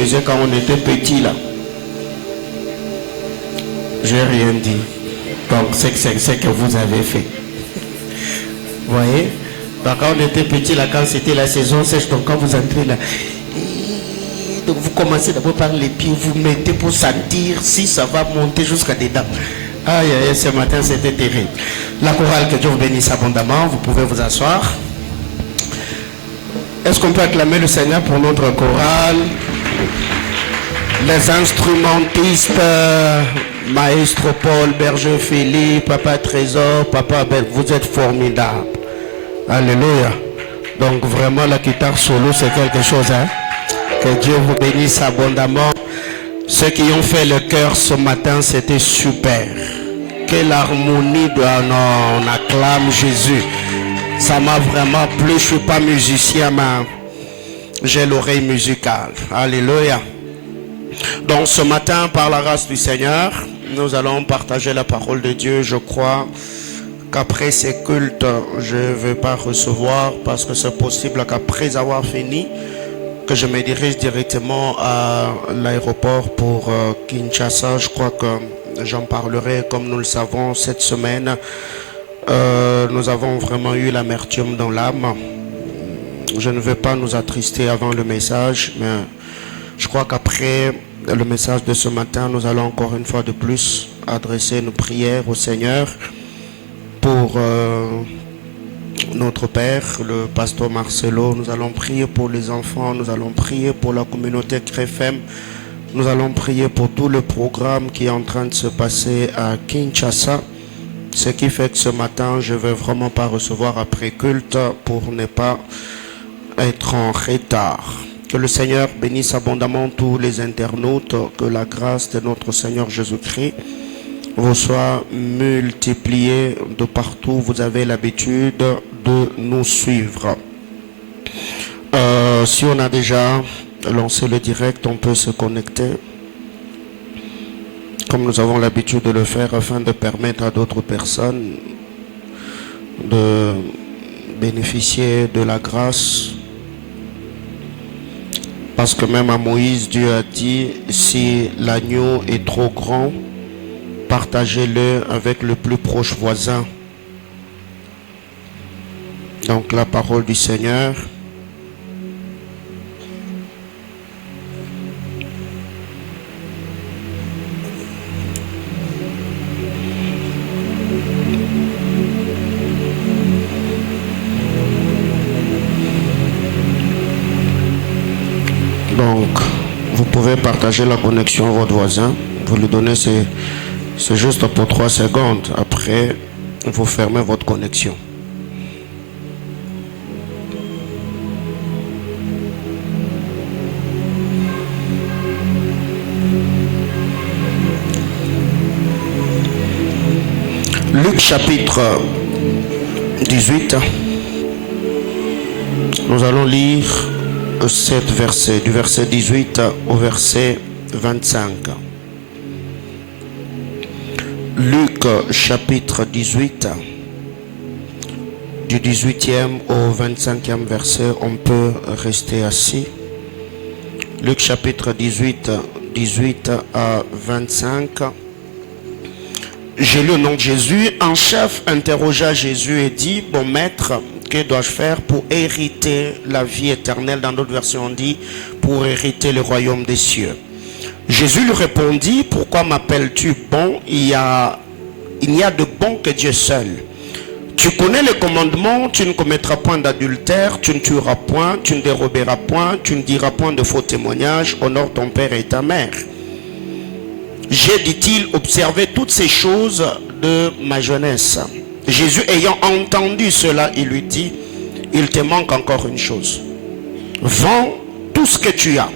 faisait quand on était petit là. J'ai rien dit. Donc c'est que vous avez fait. Vous voyez? Donc quand on était petit là, quand c'était la saison sèche, donc quand vous entrez là, donc vous commencez d'abord par les pieds, vous mettez pour sentir si ça va monter jusqu'à dedans. Aïe, aïe, ce matin c'était terrible. La chorale, que Dieu vous bénisse abondamment, vous pouvez vous asseoir. Est-ce qu'on peut acclamer le Seigneur pour notre chorale? Les instrumentistes, Maestro Paul, Berger Philippe, Papa Trésor, Papa Abel, vous êtes formidables. Alléluia. Donc vraiment la guitare solo c'est quelque chose, hein? Que Dieu vous bénisse abondamment. Ceux qui ont fait le cœur ce matin, c'était super. Quelle harmonie, on acclame Jésus. Ça m'a vraiment plu. Je ne suis pas musicien, mais j'ai l'oreille musicale. Alléluia. Donc ce matin, par la grâce du Seigneur, nous allons partager la parole de Dieu. Je crois qu'après ces cultes, je ne vais pas recevoir parce que c'est possible qu'après avoir fini, que je me dirige directement à l'aéroport pour Kinshasa. Je crois que j'en parlerai comme nous le savons cette semaine. Nous avons vraiment eu l'amertume dans l'âme. Je ne veux pas nous attrister avant le message, mais je crois qu'après le message de ce matin, nous allons encore une fois de plus adresser nos prières au Seigneur pour notre Père, le pasteur Marcelo. Nous allons prier pour les enfants, nous allons prier pour la communauté CREFEM, nous allons prier pour tout le programme qui est en train de se passer à Kinshasa. Ce qui fait que ce matin, je ne vais vraiment pas recevoir après culte pour ne pas être en retard. Que le Seigneur bénisse abondamment tous les internautes, que la grâce de notre Seigneur Jésus-Christ vous soit multipliée de partout. Vous avez l'habitude de nous suivre. Si on a déjà lancé le direct, on peut se connecter comme nous avons l'habitude de le faire afin de permettre à d'autres personnes de bénéficier de la grâce. Parce que même à Moïse, Dieu a dit, si l'agneau est trop grand, partagez-le avec le plus proche voisin. Donc la parole du Seigneur. Donc, vous pouvez partager la connexion à votre voisin. Vous lui donnez, c'est juste pour 3 secondes. Après, vous fermez votre connexion. Luc chapitre 18. Nous allons lire 7 versets, du verset 18 au verset 25. Luc chapitre 18, du 18e au 25e verset, on peut rester assis. Luc chapitre 18, 18 à 25. J'ai lu au nom de Jésus. Un chef interrogea Jésus et dit, bon maître, que dois-je faire pour hériter la vie éternelle? Dans d'autres versions, on dit pour hériter le royaume des cieux. Jésus lui répondit, pourquoi m'appelles-tu bon? Il n'y a de bon que Dieu seul. Tu connais les commandements, tu ne commettras point d'adultère, tu ne tueras point, tu ne déroberas point, tu ne diras point de faux témoignages, honore ton père et ta mère. J'ai, dit-il, observé toutes ces choses de ma jeunesse. Jésus ayant entendu cela, il lui dit, il te manque encore une chose. Vends tout ce que tu as,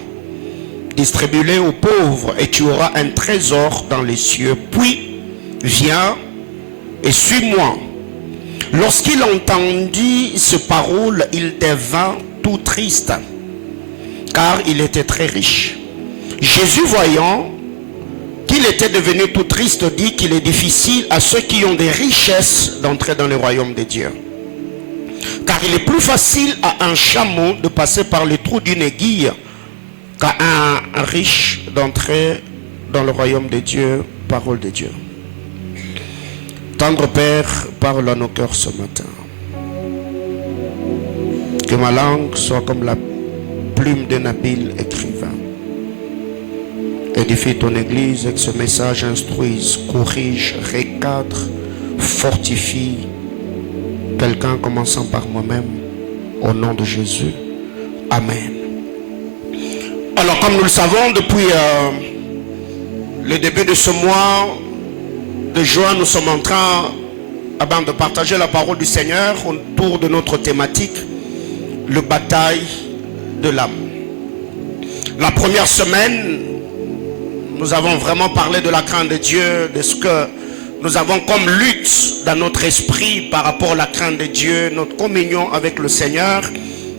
distribue-le aux pauvres et tu auras un trésor dans les cieux. Puis, viens et suis-moi. Lorsqu'il entendit ce parole, il devint tout triste, car il était très riche. Jésus, voyant qu'il était devenu tout triste, dit qu'il est difficile à ceux qui ont des richesses d'entrer dans le royaume de Dieu. Car il est plus facile à un chameau de passer par le trou d'une aiguille qu'à un riche d'entrer dans le royaume de Dieu, parole de Dieu. Tendre Père, parle à nos cœurs ce matin. Que ma langue soit comme la plume d'un habile écrivain. Édifie ton Église et que ce message instruise, corrige, recadre, fortifie quelqu'un commençant par moi-même. Au nom de Jésus. Amen. Alors comme nous le savons, depuis le début de ce mois de juin, nous sommes en train de partager la parole du Seigneur autour de notre thématique, le bataille de l'âme. La première semaine, nous avons vraiment parlé de la crainte de Dieu, de ce que nous avons comme lutte dans notre esprit par rapport à la crainte de Dieu, notre communion avec le Seigneur,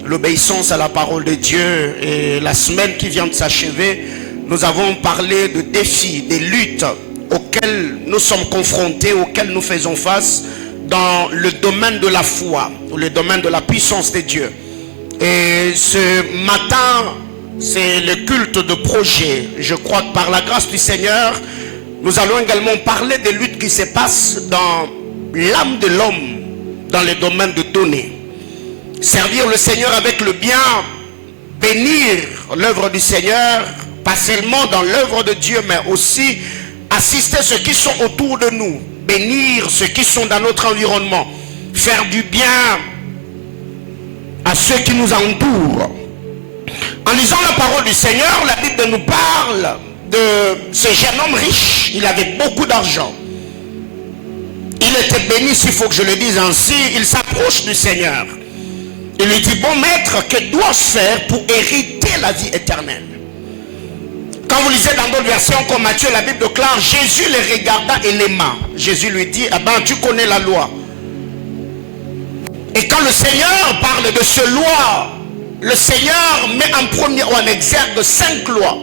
l'obéissance à la parole de Dieu. Et la semaine qui vient de s'achever, nous avons parlé de défis, des luttes auxquelles nous sommes confrontés, auxquelles nous faisons face dans le domaine de la foi, ou le domaine de la puissance de Dieu. Et ce matin, c'est le culte de projet. Je crois que par la grâce du Seigneur, nous allons également parler des luttes qui se passent dans l'âme de l'homme, dans le domaine de donner. Servir le Seigneur avec le bien, bénir l'œuvre du Seigneur, pas seulement dans l'œuvre de Dieu, mais aussi assister ceux qui sont autour de nous, bénir ceux qui sont dans notre environnement, faire du bien à ceux qui nous entourent. En lisant la parole du Seigneur, la Bible nous parle de ce jeune homme riche. Il avait beaucoup d'argent. Il était béni, s'il faut que je le dise ainsi. Il s'approche du Seigneur. Il lui dit, bon maître, que dois-je faire pour hériter la vie éternelle? Quand vous lisez dans d'autres versions comme Matthieu, la Bible déclare, Jésus les regarda et l'aima. Jésus lui dit, tu connais la loi. Et quand le Seigneur parle de ce loi, le Seigneur met en premier ou en exergue 5 lois.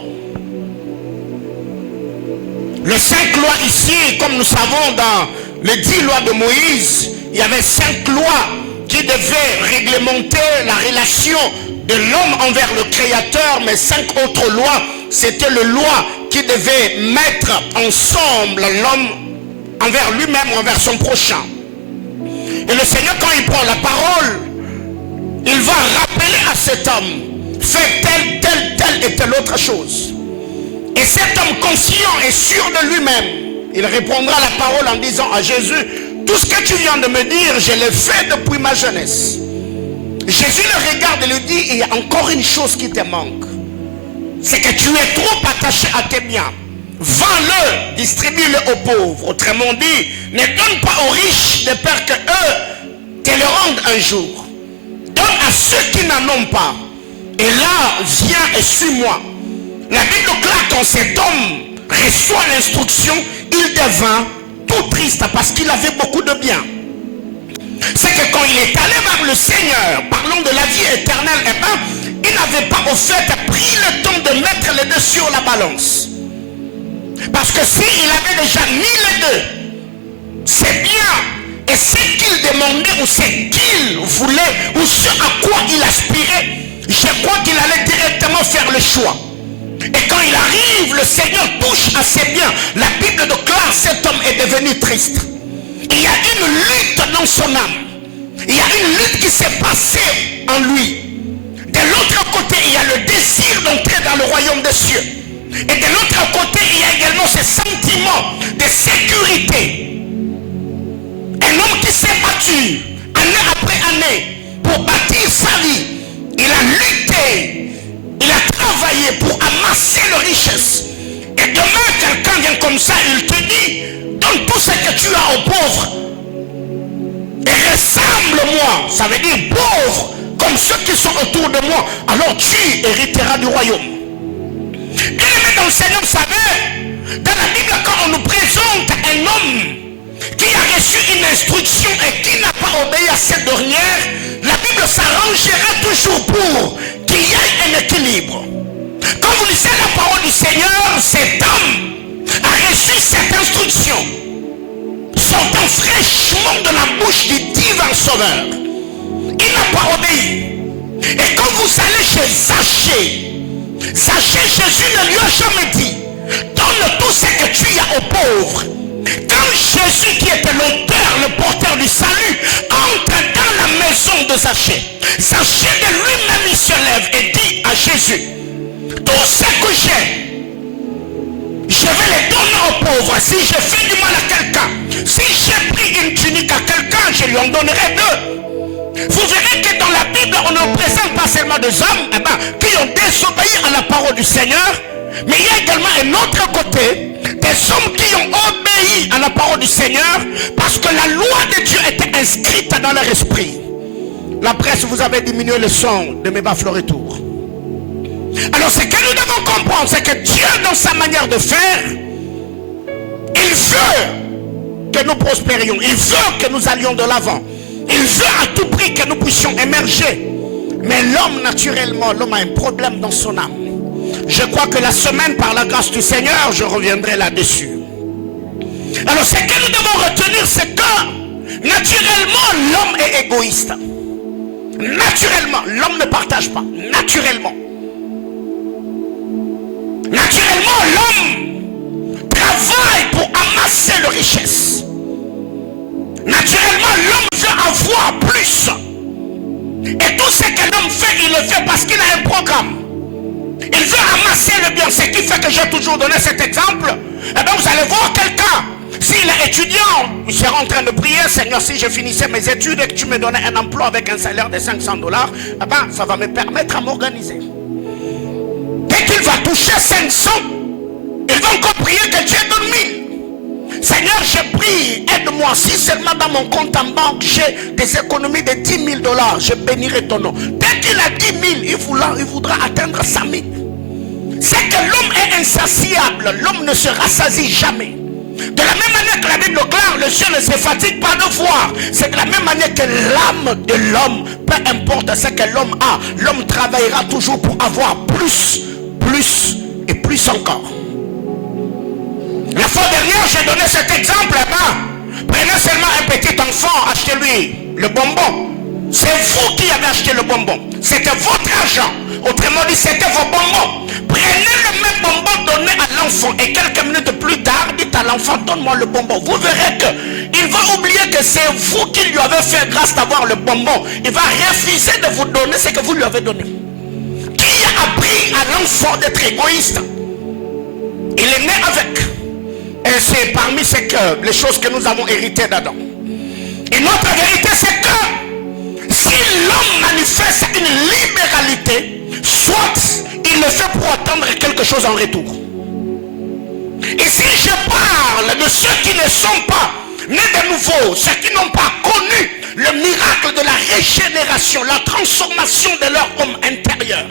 Les 5 lois ici, comme nous savons dans les 10 lois de Moïse, il y avait 5 lois qui devaient réglementer la relation de l'homme envers le Créateur, mais 5 autres lois, c'était les lois qui devaient mettre ensemble l'homme envers lui-même ou envers son prochain. Et le Seigneur, quand il prend la parole, il va rappeler à cet homme, fais telle et telle autre chose. Et cet homme conscient et sûr de lui-même, il répondra à la parole en disant à Jésus, tout ce que tu viens de me dire, je l'ai fait depuis ma jeunesse. Jésus le regarde et lui dit, il y a encore une chose qui te manque. C'est que tu es trop attaché à tes biens. Vends-le, distribue-le aux pauvres. Autrement dit, ne donne pas aux riches de peur que eux te le rendent un jour. Donne à ceux qui n'en ont pas. Et là, viens et suis-moi. La Bible déclare quand cet homme reçoit l'instruction, il devint tout triste parce qu'il avait beaucoup de biens. C'est que quand il est allé vers le Seigneur, parlant de la vie éternelle, il n'avait pas au fait pris le temps de mettre les deux sur la balance. Parce que s'il avait déjà mis les deux, c'est bien. Et ce qu'il demandait ou ce qu'il voulait ou ce à quoi il aspirait, je crois qu'il allait directement faire le choix. Et quand il arrive, le Seigneur touche à ses biens. La Bible déclare cet homme est devenu triste. Il y a une lutte dans son âme. Il y a une lutte qui s'est passée en lui. De l'autre côté, il y a le désir d'entrer dans le royaume des cieux. Et de l'autre côté, il y a également ce sentiment de sécurité. Un homme qui s'est battu année après année pour bâtir sa vie. Il a lutté, il a travaillé pour amasser les richesses. Et demain, quelqu'un vient comme ça, il te dit, donne tout ce que tu as aux pauvres. Et ressemble-moi, ça veut dire pauvre, comme ceux qui sont autour de moi. Alors tu hériteras du royaume. Bien-aimé dans le Seigneur, vous savez, dans la Bible, quand on nous présente un homme qui a reçu une instruction et qui n'a pas obéi à cette dernière, la Bible s'arrangera toujours pour qu'il y ait un équilibre. Quand vous lisez la parole du Seigneur, cet homme a reçu cette instruction, sortant fraîchement de la bouche du divin Sauveur. Il n'a pas obéi. Et quand vous allez chez Zachée, Zaché, Jésus ne lui a jamais dit, donne tout ce que tu as aux pauvres. Quand Jésus, qui était l'auteur, le porteur du salut, entre dans la maison de Zaché, Zaché de lui-même il se lève et dit à Jésus, tout ce que j'ai, je vais les donner aux pauvres. Si je fais du mal à quelqu'un, si j'ai pris une tunique à quelqu'un, je lui en donnerai deux. Vous verrez que dans la Bible, on ne présente pas seulement des hommes qui ont désobéi à la parole du Seigneur, mais il y a également un autre côté, des hommes qui ont obéi à la parole du Seigneur, parce que la loi de Dieu était inscrite dans leur esprit. La presse, vous avez diminué le son de mes bas-fleurs-retours. Alors ce que nous devons comprendre, c'est que Dieu, dans sa manière de faire, il veut que nous prospérions, il veut que nous allions de l'avant, il veut à tout prix que nous puissions émerger. Mais l'homme, naturellement, l'homme a un problème dans son âme. Je crois que la semaine, par la grâce du Seigneur, je reviendrai là-dessus. Alors ce que nous devons retenir, c'est que naturellement, l'homme est égoïste. Naturellement, l'homme ne partage pas. Naturellement, l'homme travaille pour amasser les richesses. Naturellement, l'homme veut avoir plus. Et tout ce que l'homme fait, il le fait parce qu'il a un programme. Il veut amasser le bien. Ce qui fait que j'ai toujours donné cet exemple. Eh bien, vous allez voir quelqu'un, s'il est étudiant, il sera en train de prier, Seigneur, si je finissais mes études et que tu me donnais un emploi avec un salaire de $500, eh bien, ça va me permettre à m'organiser. Dès qu'il va toucher 500, il va encore prier que Dieu donne 1000. Seigneur, je prie, aide-moi. Si seulement dans mon compte en banque, j'ai des économies de $10 000, je bénirai ton nom. Dès qu'il a 10 000, il voudra atteindre 100 000. C'est que l'homme est insatiable. L'homme ne se rassasie jamais. De la même manière que la Bible déclare, le ciel ne se fatigue pas de voir. C'est de la même manière que l'âme de l'homme, peu importe ce que l'homme a, l'homme travaillera toujours pour avoir plus, plus et plus encore. La fois dernière, j'ai donné cet exemple là-bas. Prenez seulement un petit enfant, achetez-lui le bonbon. C'est vous qui avez acheté le bonbon. C'était votre argent. Autrement dit, c'était vos bonbons. Prenez le même bonbon donné à l'enfant et quelques minutes plus tard, dites à l'enfant, donne-moi le bonbon. Vous verrez qu'il va oublier que c'est vous qui lui avez fait grâce d'avoir le bonbon. Il va refuser de vous donner ce que vous lui avez donné. Qui a appris à l'enfant d'être égoïste? Il est né avec. Et c'est parmi les choses que nous avons héritées d'Adam. Et notre vérité, c'est que si l'homme manifeste une libéralité, soit il le fait pour attendre quelque chose en retour. Et si je parle de ceux qui ne sont pas nés de nouveau, ceux qui n'ont pas connu le miracle de la régénération, la transformation de leur homme intérieur,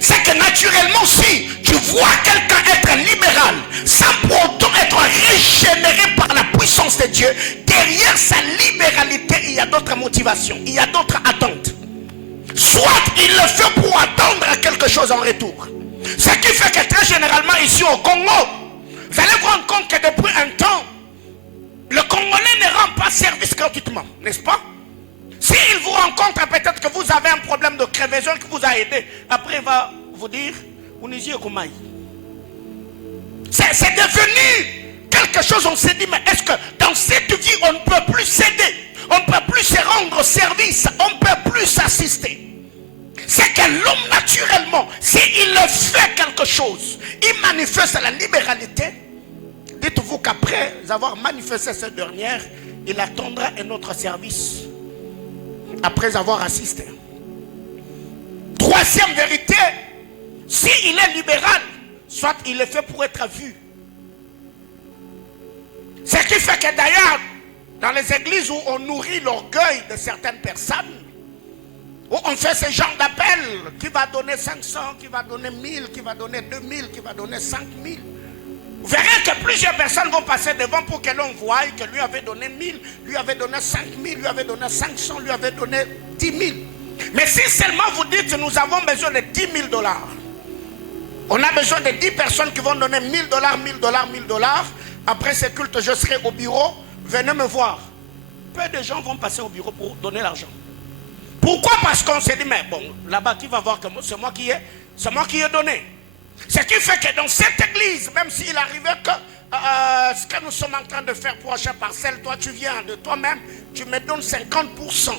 c'est que naturellement, si tu vois quelqu'un être libéral sans pour autant être régénéré par la puissance de Dieu, derrière sa libéralité, il y a d'autres motivations, il y a d'autres attentes. Soit il le fait pour attendre quelque chose en retour. Ce qui fait que très généralement ici au Congo, vous allez vous rendre compte que depuis un temps, le Congolais ne rend pas service gratuitement, n'est-ce pas? S'il vous rencontre, peut-être que vous avez un problème de crevaison qui vous a aidé. Après, il va vous dire, c'est devenu quelque chose, on s'est dit, mais est-ce que dans cette vie, on ne peut plus s'aider? On ne peut plus se rendre service, on ne peut plus s'assister. C'est que l'homme, naturellement, s'il fait quelque chose, il manifeste la libéralité. Dites-vous qu'après avoir manifesté cette dernière, il attendra un autre service. Après avoir assisté. Troisième vérité, s'il est libéral, soit il le fait pour être vu. Ce qui fait que d'ailleurs, dans les églises où on nourrit l'orgueil de certaines personnes, où on fait ce genre d'appel, qui va donner 500, qui va donner 1000, qui va donner 2000, qui va donner 5000. Vous verrez que plusieurs personnes vont passer devant pour que l'on voie que lui avait donné 1000, lui avait donné 5000, lui avait donné 500, lui avait donné 10 000. Mais si seulement vous dites que nous avons besoin de 10 000 $, on a besoin de 10 personnes qui vont donner 1000 $, 1000 $, 1000 $. Après ce culte, je serai au bureau, venez me voir. Peu de gens vont passer au bureau pour donner l'argent. Pourquoi? Parce qu'on s'est dit, mais bon, là-bas, qui va voir que c'est moi qui ai donné. Ce qui fait que dans cette église, même s'il arrivait que ce que nous sommes en train de faire pour acheter parcelle, toi tu viens de toi-même, tu me donnes 50%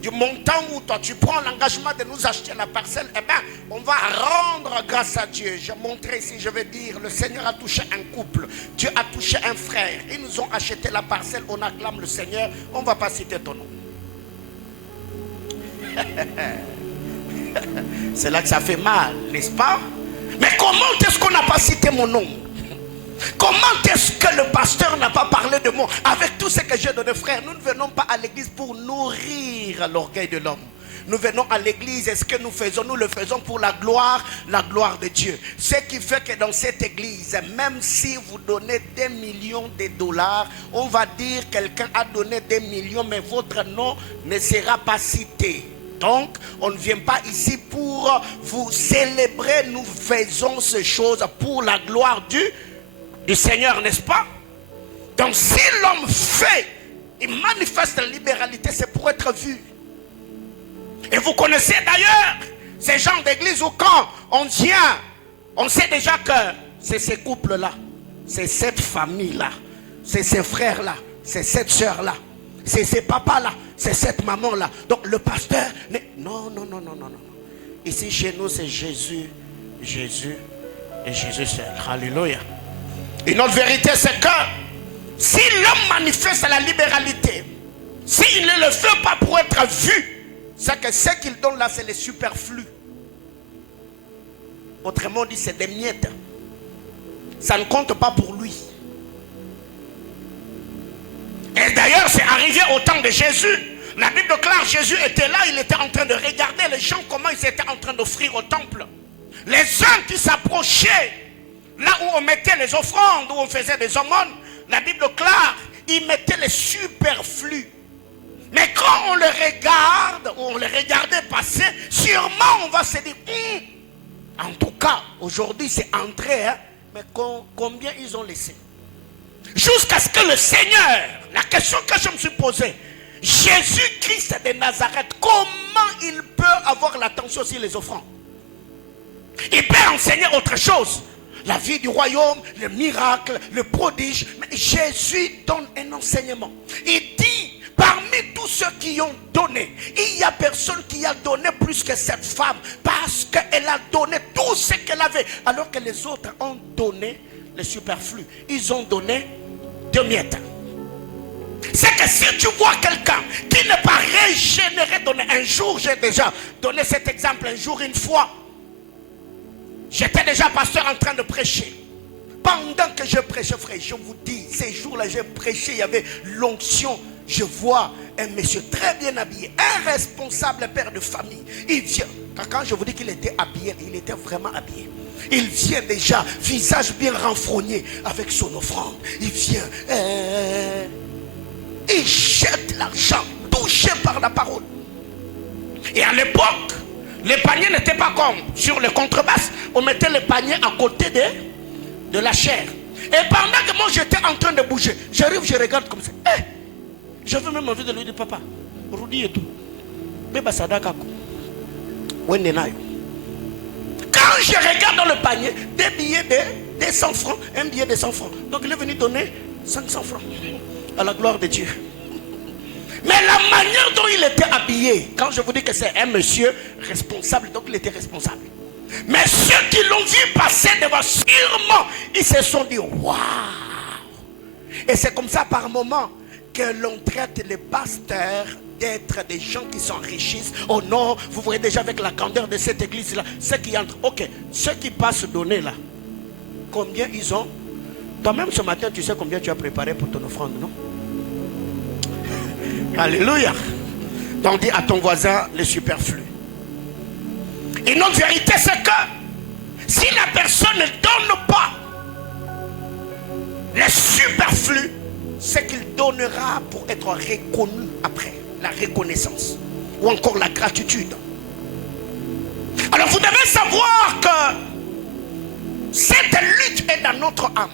du montant où toi tu prends l'engagement de nous acheter la parcelle, eh bien on va rendre grâce à Dieu. Je montrerai ici, je vais dire, le Seigneur a touché un couple, Dieu a touché un frère, ils nous ont acheté la parcelle, on acclame le Seigneur, on ne va pas citer ton nom. C'est là que ça fait mal, n'est-ce pas? Mais comment est-ce qu'on n'a pas cité mon nom? Comment est-ce que le pasteur n'a pas parlé de moi? Avec tout ce que j'ai donné, frère, nous ne venons pas à l'église pour nourrir l'orgueil de l'homme. Nous venons à l'église et ce que nous faisons, nous le faisons pour la gloire de Dieu. Ce qui fait que dans cette église, même si vous donnez des millions de dollars, on va dire quelqu'un a donné des millions, mais votre nom ne sera pas cité. Donc, on ne vient pas ici pour vous célébrer. Nous faisons ces choses pour la gloire du Seigneur, n'est-ce pas? Donc, si l'homme fait, il manifeste la libéralité, c'est pour être vu. Et vous connaissez d'ailleurs ces gens d'église où quand on vient, on sait déjà que c'est ces couples-là, c'est cette famille-là, c'est ces frères-là, c'est cette soeur-là, c'est ces papas-là, c'est cette maman-là. Donc le pasteur, non. Ici chez nous, c'est Jésus et Jésus seul. Alléluia. Une autre vérité, c'est que si l'homme manifeste la libéralité, s'il ne le fait pas pour être vu, c'est que ce qu'il donne là, c'est les superflus. Autrement dit, c'est des miettes. Ça ne compte pas pour lui. Et d'ailleurs, c'est arrivé au temps de Jésus. La Bible déclare, Jésus était là, il était en train de regarder les gens, comment ils étaient en train d'offrir au temple. Les uns qui s'approchaient, là où on mettait les offrandes, où on faisait des aumônes, la Bible déclare, ils mettaient les superflus. Mais quand on le regarde, ou on le regardait passer, sûrement on va se dire, en tout cas, aujourd'hui c'est entré, hein, mais combien ils ont laissé? Jusqu'à ce que le Seigneur, la question que je me suis posée, Jésus-Christ de Nazareth, comment il peut avoir l'attention sur les offrandes? Il peut enseigner autre chose. La vie du royaume, le miracle, le prodige. Mais Jésus donne un enseignement. Il dit, parmi tous ceux qui ont donné, il n'y a personne qui a donné plus que cette femme. Parce qu'elle a donné tout ce qu'elle avait. Alors que les autres ont donné le superflu. Ils ont donné 2 miettes. C'est que si tu vois quelqu'un qui n'est pas régénéré, donner un jour, j'ai déjà donné cet exemple, un jour, une fois. J'étais déjà pasteur en train de prêcher. Pendant que je prêchais, frère, je vous dis, ces jours-là, j'ai prêché, il y avait l'onction. Je vois un monsieur très bien habillé, un responsable père de famille. Il vient, quand je vous dis qu'il était habillé, il était vraiment habillé. Il vient déjà, visage bien renfrogné, avec son offrande. Il vient, il jette l'argent, touché par la parole. Et à l'époque, les paniers n'étaient pas comme sur les contrebasses. On mettait les paniers à côté de la chair. Et pendant que moi j'étais en train de bouger, j'arrive, je regarde comme ça. J'avais même envie de lui dire, papa, Rudi et tout. Quand je regarde dans le panier, des billets de 100 francs, un billet de 100 francs. Donc il est venu donner 500 francs à la gloire de Dieu. Mais la manière dont il était habillé, quand je vous dis que c'est un monsieur responsable, donc il était responsable. Mais ceux qui l'ont vu passer devant, sûrement, ils se sont dit, waouh! Et c'est comme ça par moment que l'on traite les pasteurs d'être des gens qui s'enrichissent. Oh non, vous voyez déjà avec la grandeur de cette église-là, ceux qui entrent, ok, ceux qui passent donner là, combien ils ont? Toi-même ce matin, tu sais combien tu as préparé pour ton offrande, non? Alléluia. Donc dis à ton voisin le superflu. Une autre vérité, c'est que si la personne ne donne pas le superflu, c'est qu'il donnera pour être reconnu après, la reconnaissance ou encore la gratitude. Alors vous devez savoir que cette lutte est dans notre âme.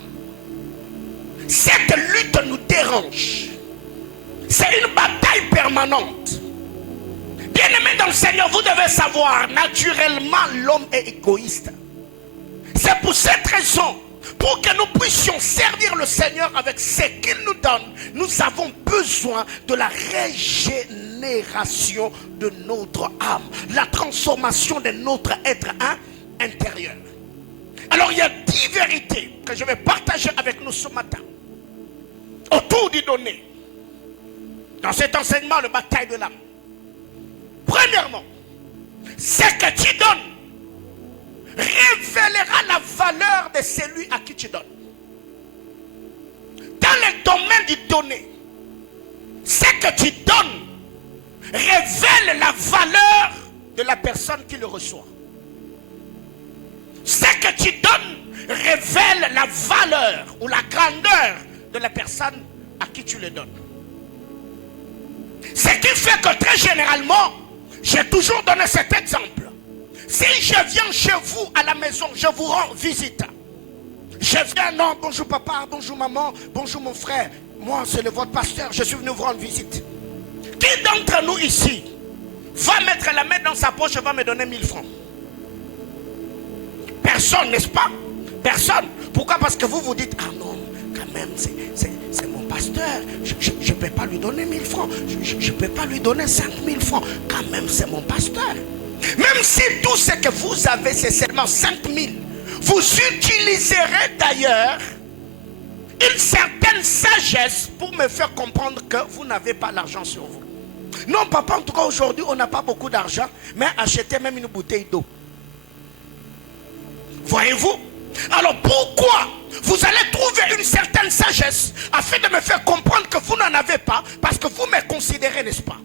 Cette lutte nous dérange. C'est une bataille permanente. Bien-aimés dans le Seigneur, vous devez savoir, naturellement, l'homme est égoïste. C'est pour cette raison, pour que nous puissions servir le Seigneur avec ce qu'il nous donne, nous avons besoin de la régénération de notre âme, la transformation de notre être intérieur. Alors il y a 10 vérités que je vais partager avec nous ce matin autour du donné. Dans cet enseignement, le bataille de l'âme. Premièrement, ce que tu donnes révélera la valeur de celui à qui tu donnes. Dans le domaine du donné, ce que tu donnes révèle la valeur de la personne qui le reçoit. Ce que tu donnes révèle la valeur ou la grandeur de la personne à qui tu le donnes. Ce qui fait que très généralement, j'ai toujours donné cet exemple. Si je viens chez vous à la maison, je vous rends visite. Je viens, non, bonjour papa, bonjour maman, bonjour mon frère. Moi, c'est votre pasteur, je suis venu vous rendre visite. Qui d'entre nous ici va mettre la main dans sa poche et va me donner 1000 francs? Personne, n'est-ce pas? Personne. Pourquoi? Parce que vous vous dites, ah non, quand même, c'est mon pasteur. Je ne peux pas lui donner 1000 francs. Je ne peux pas lui donner 5000 francs. Quand même, c'est mon pasteur. Même si tout ce que vous avez, c'est seulement 5000, vous utiliserez d'ailleurs une certaine sagesse pour me faire comprendre que vous n'avez pas l'argent sur vous. Non, papa, en tout cas, aujourd'hui, on n'a pas beaucoup d'argent, mais achetez même une bouteille d'eau. Voyez-vous? Alors pourquoi vous allez trouver une certaine sagesse afin de me faire comprendre que vous n'en avez pas, parce que vous me considérez, n'est-ce pas?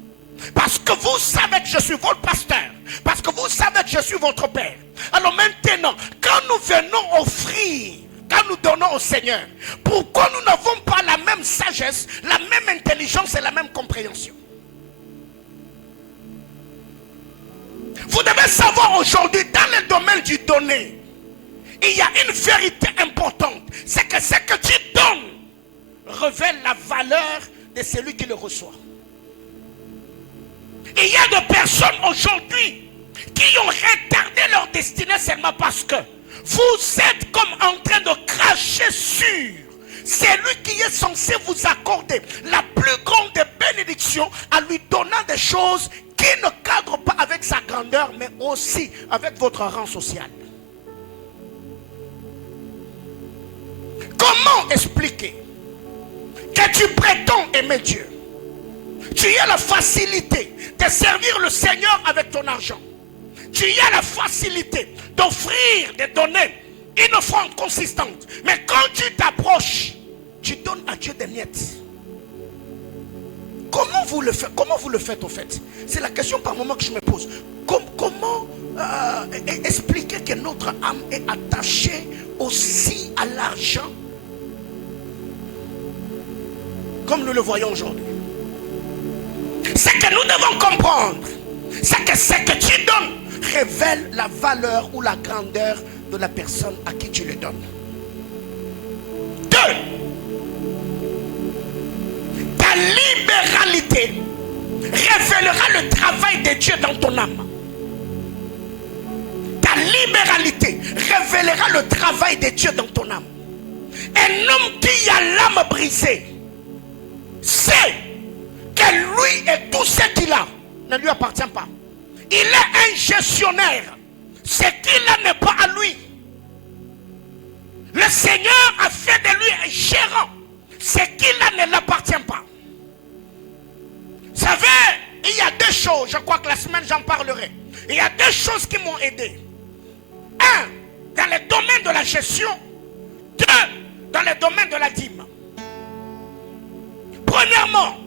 Parce que vous savez que je suis votre pasteur, parce que vous savez que je suis votre père. Alors maintenant, quand nous venons offrir, quand nous donnons au Seigneur, pourquoi nous n'avons pas la même sagesse, la même intelligence et la même compréhension? Vous devez savoir aujourd'hui, dans le domaine du donner, il y a une vérité importante. C'est que ce que tu donnes révèle la valeur de celui qui le reçoit. Il y a des personnes aujourd'hui qui ont retardé leur destinée seulement parce que vous êtes comme en train de cracher sur celui qui est censé vous accorder la plus grande bénédiction en lui donnant des choses qui ne cadrent pas avec sa grandeur, mais aussi avec votre rang social. Comment expliquer que tu prétends aimer Dieu? Tu as la facilité de servir le Seigneur avec ton argent. Tu as la facilité d'offrir, de donner une offrande consistante. Mais quand tu t'approches, tu donnes à Dieu des miettes. Comment vous le faites? Comment vous le faites au fait? C'est la question par moment que je me pose. Comment expliquer que notre âme est attachée aussi à l'argent comme nous le voyons aujourd'hui? Ce que nous devons comprendre, c'est que ce que tu donnes révèle la valeur ou la grandeur de la personne à qui tu le donnes. 2. Ta libéralité révélera le travail de Dieu dans ton âme. Ta libéralité révélera le travail de Dieu dans ton âme. Un homme qui a l'âme brisée sait que lui et tout ce qu'il a ne lui appartient pas. Il est un gestionnaire. Ce qu'il a n'est pas à lui. Le Seigneur a fait de lui un gérant. Ce qu'il a ne l'appartient pas. Vous savez, il y a deux choses, je crois que la semaine j'en parlerai. Il y a deux choses qui m'ont aidé. 1, dans le domaine de la gestion. 2, dans le domaine de la dîme. Premièrement,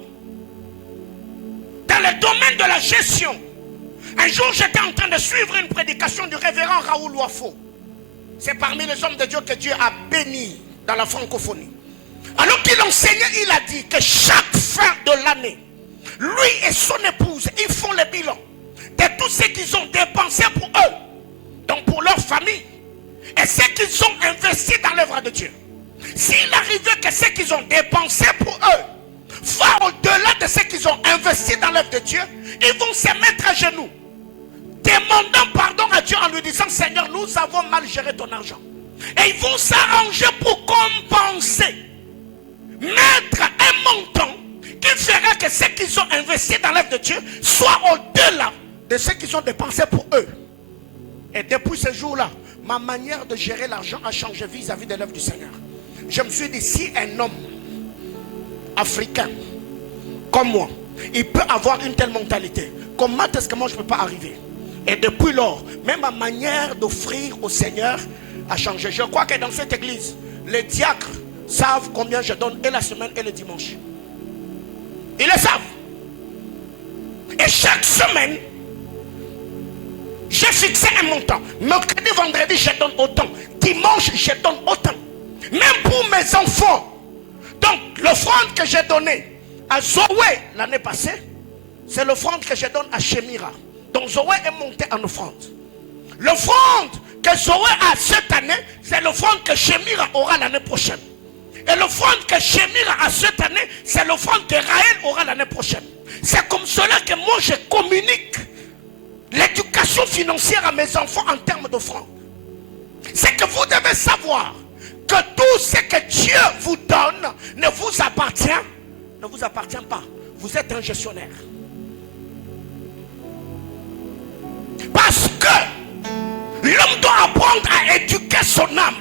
dans le domaine de la gestion, un jour j'étais en train de suivre une prédication du révérend Raoul Wafo. C'est parmi les hommes de Dieu que Dieu a béni dans la francophonie. Alors qu'il enseignait, il a dit que chaque fin de l'année, lui et son épouse, ils font le bilan de tout ce qu'ils ont dépensé pour eux, donc pour leur famille, et ce qu'ils ont investi dans l'œuvre de Dieu. S'il arrivait que ce qu'ils ont dépensé pour eux va au-delà de ce qu'ils ont investi dans l'œuvre de Dieu, ils vont se mettre à genoux, demandant pardon à Dieu en lui disant: Seigneur, nous avons mal géré ton argent. Et ils vont s'arranger pour compenser, mettre un montant qui fera que ce qu'ils ont investi dans l'œuvre de Dieu soit au-delà de ce qu'ils ont dépensé pour eux. Et depuis ce jour-là, ma manière de gérer l'argent a changé vis-à-vis de l'œuvre du Seigneur. Je me suis dit, si un homme africain comme moi, il peut avoir une telle mentalité, comment est-ce que moi je ne peux pas arriver? Et depuis lors, même ma manière d'offrir au Seigneur a changé. Je crois que dans cette église, les diacres savent combien je donne et la semaine et le dimanche. Ils le savent. Et chaque semaine, j'ai fixé un montant. Mercredi, vendredi, je donne autant. Dimanche, je donne autant. Même pour mes enfants. Donc, l'offrande que j'ai donnée à Zoé l'année passée, c'est l'offrande que je donne à Shemira. Donc, Zoé est montée en offrande. L'offrande que Zoé a cette année, c'est l'offrande que Shemira aura l'année prochaine. Et l'offrande que Shemira a cette année, c'est l'offrande que Raël aura l'année prochaine. C'est comme cela que moi je communique l'éducation financière à mes enfants en termes d'offrande. C'est que vous devez savoir que tout ce que Dieu vous donne ne vous appartient pas. Vous êtes un gestionnaire. Parce que l'homme doit apprendre à éduquer son âme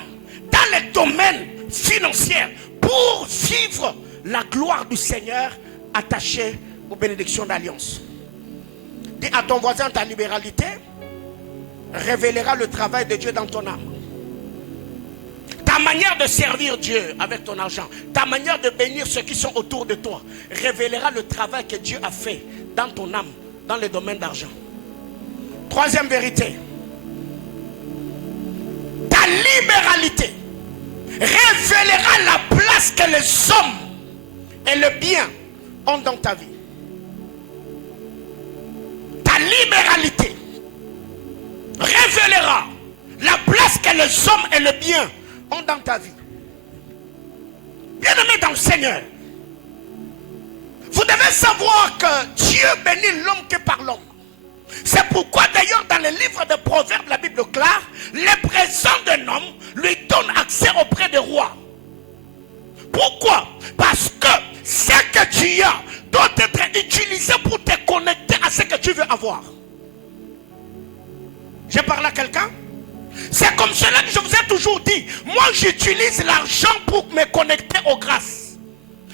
dans les domaines financiers pour vivre la gloire du Seigneur attachée aux bénédictions d'alliance. Dis à ton voisin, ta libéralité révélera le travail de Dieu dans ton âme. Ta manière de servir Dieu avec ton argent, ta manière de bénir ceux qui sont autour de toi, révélera le travail que Dieu a fait dans ton âme, dans le domaine d'argent. Troisième vérité, ta libéralité révélera la place que les hommes et le bien ont dans ta vie. Ta libéralité révélera la place que les hommes et le bien ont dans ta vie. Bien-aimés dans le Seigneur, vous devez savoir que Dieu bénit l'homme que par l'homme. C'est pourquoi d'ailleurs dans le livre de Proverbes, la Bible clare, les présents d'un homme lui donnent accès auprès des rois. Pourquoi? Parce que ce que tu as doit être utilisé pour te connecter à ce que tu veux avoir. J'ai parlé à quelqu'un? C'est comme cela que je vous ai toujours dit. Moi j'utilise l'argent pour me connecter aux grâces.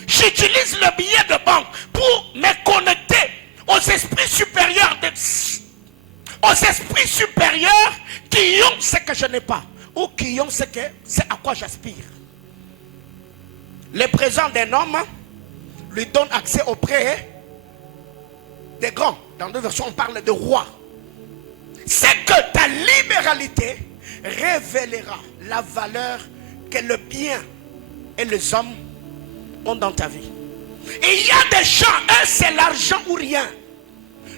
J'utilise le billet de banque pour me connecter aux esprits supérieurs, aux esprits supérieurs qui ont ce que je n'ai pas, ou qui ont c'est à quoi j'aspire. Le présent d'un homme lui donne accès auprès des grands. Dans deux versions, on parle de rois. C'est que ta libéralité révélera la valeur que le bien et les hommes ont dans ta vie. Et il y a des gens, eux, c'est l'argent ou rien.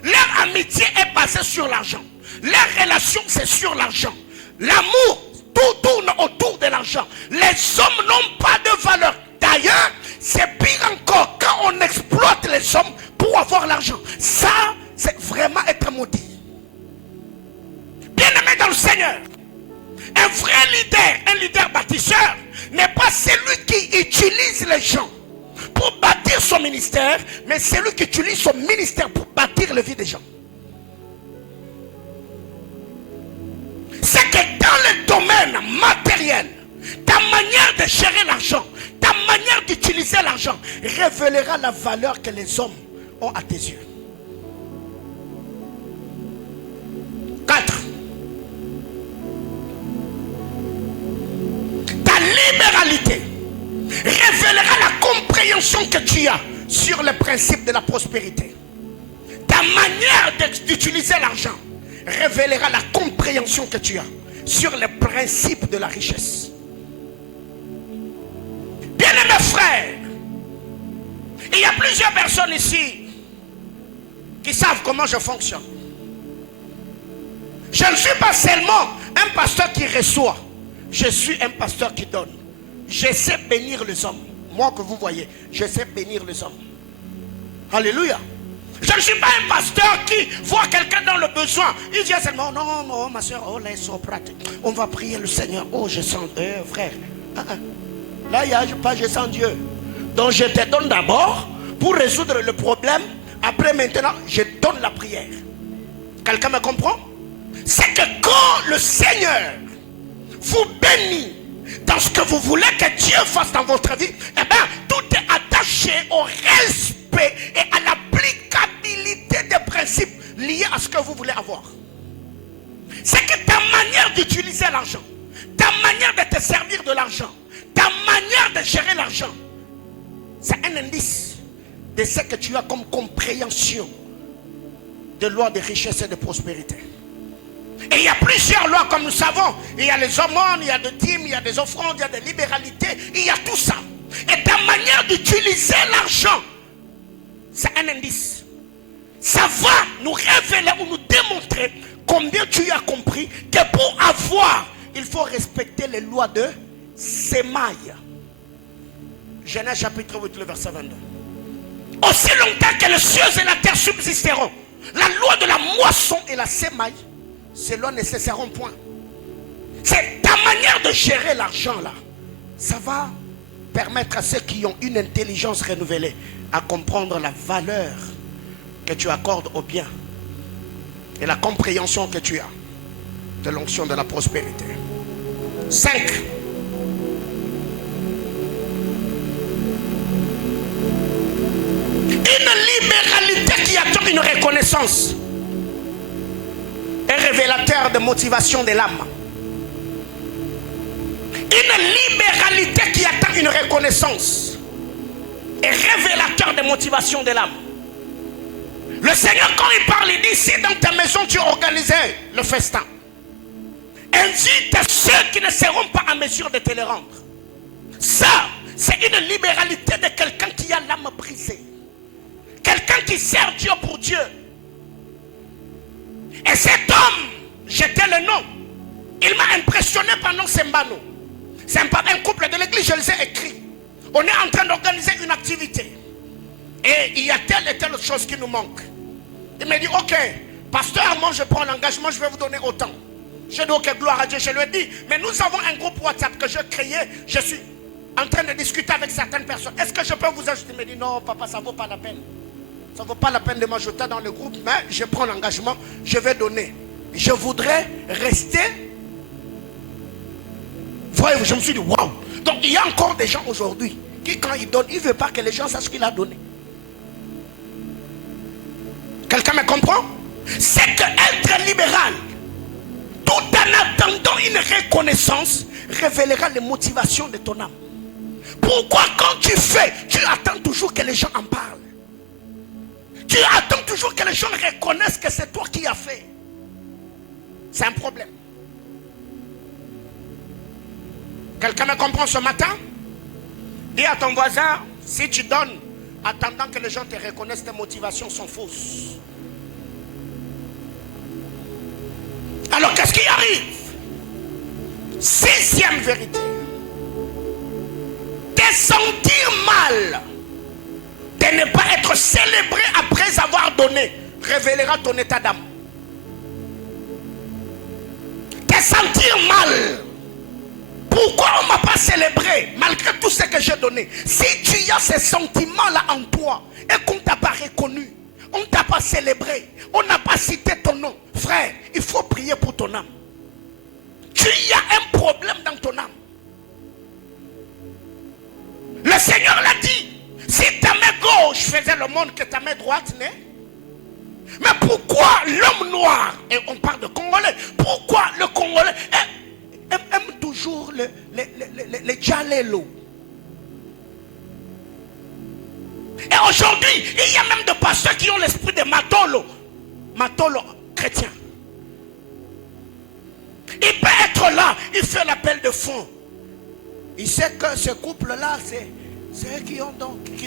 Leur amitié est basée sur l'argent. Leur relation, c'est sur l'argent. L'amour, tout tourne autour de l'argent. Les hommes n'ont pas de valeur. D'ailleurs, c'est pire encore quand on exploite les hommes pour avoir l'argent. Ça, c'est vraiment être maudit. Bien-aimé dans le Seigneur, un vrai leader, un leader bâtisseur, n'est pas celui qui utilise les gens pour bâtir son ministère, mais c'est lui qui utilise son ministère pour bâtir la vie des gens. C'est que dans le domaine matériel, ta manière de gérer l'argent, ta manière d'utiliser l'argent révélera la valeur que les hommes ont à tes yeux. 4. Ta libéralité révélera la compréhension que tu as sur le principe de la prospérité. Ta manière d'utiliser l'argent révélera la compréhension que tu as sur le principe de la richesse. Bien-aimés frères, il y a plusieurs personnes ici qui savent comment je fonctionne. Je ne suis pas seulement un pasteur qui reçoit, je suis un pasteur qui donne. Je sais bénir les hommes. Moi que vous voyez, je sais bénir les hommes. Alléluia. Je ne suis pas un pasteur qui voit quelqu'un dans le besoin. Il dit seulement, non, non, ma soeur, oh, laisse au pratique. On va prier le Seigneur. Oh, je sens, frère. Là, il n'y a pas, je sens Dieu. Donc, je te donne d'abord pour résoudre le problème. Après, maintenant, je donne la prière. Quelqu'un me comprend? C'est que quand le Seigneur vous bénit dans ce que vous voulez que Dieu fasse dans votre vie, eh bien, tout est attaché au respect et à l'applicabilité des principes liés à ce que vous voulez avoir. C'est que ta manière d'utiliser l'argent, ta manière de te servir de l'argent, ta manière de gérer l'argent, c'est un indice de ce que tu as comme compréhension de loi de richesse et de prospérité. Et il y a plusieurs lois, comme nous savons. Il y a les aumônes, il y a des dîmes, il y a des offrandes, il y a des libéralités, il y a tout ça. Et ta manière d'utiliser l'argent, c'est un indice. Ça va nous révéler ou nous démontrer combien tu as compris que pour avoir, il faut respecter les lois de Sémaï. Genèse chapitre 8, le verset 22. Aussi longtemps que les cieux et la terre subsisteront, la loi de la moisson et la sémaille, ces lois ne cesseront point. C'est ta manière de gérer l'argent là. Ça va permettre à ceux qui ont une intelligence renouvelée à comprendre la valeur que tu accordes au bien et la compréhension que tu as de l'onction de la prospérité. 5. Une libéralité qui attend une reconnaissance est révélateur de motivation de l'âme. Une libéralité qui attend une reconnaissance est révélateur de motivation de l'âme. Le Seigneur, quand il parle, il dit, si dans ta maison tu organisais le festin, invite ceux qui ne seront pas en mesure de te le rendre. Ça, c'est une libéralité de quelqu'un qui a l'âme brisée. Quelqu'un qui sert Dieu pour Dieu. Et cet homme, j'étais le nom, il m'a impressionné pendant Sembano. C'est un couple de l'église, je les ai écrits. On est en train d'organiser une activité. Et il y a telle et telle chose qui nous manque. Il m'a dit, ok, pasteur, moi je prends l'engagement, je vais vous donner autant. Je dis, ok, gloire à Dieu, je lui ai dit, mais nous avons un groupe WhatsApp que je créais, je suis en train de discuter avec certaines personnes. Est-ce que je peux vous ajouter? Il m'a dit, non, papa, ça ne vaut pas la peine. Ça ne vaut pas la peine de m'ajouter dans le groupe, mais je prends l'engagement, je vais donner. Je voudrais rester. Voyez, je me suis dit, waouh. Donc il y a encore des gens aujourd'hui qui, quand ils donnent, ils ne veulent pas que les gens sachent ce qu'il a donné. Quelqu'un me comprend? C'est que être libéral, tout en attendant une reconnaissance, révélera les motivations de ton âme. Pourquoi quand tu fais, tu attends toujours que les gens en parlent? Tu attends toujours que les gens reconnaissent que c'est toi qui as fait. C'est un problème. Quelqu'un me comprend ce matin? Dis à ton voisin, si tu donnes, attendant que les gens te reconnaissent, tes motivations sont fausses. Alors qu'est-ce qui arrive? 6e vérité. Te sentir mal de ne pas être célébré après avoir donné révélera ton état d'âme. Te sentir mal. Pourquoi on ne m'a pas célébré malgré tout ce que j'ai donné? Si tu as ces sentiments-là en toi et qu'on ne t'a pas reconnu, on ne t'a pas célébré, on n'a pas cité ton nom, frère, il faut prier pour ton âme. Tu y as un problème dans ton âme. Le Seigneur l'a dit. Si ta main gauche faisait le monde que ta main droite n'est. Mais pourquoi l'homme noir, et on parle de Congolais, pourquoi le Congolais aime toujours les djalelo? Et aujourd'hui, il y a même des pasteurs qui ont l'esprit de Matolo chrétien. Il peut être là, il fait l'appel de fond. Il sait que ce couple-là, c'est eux qui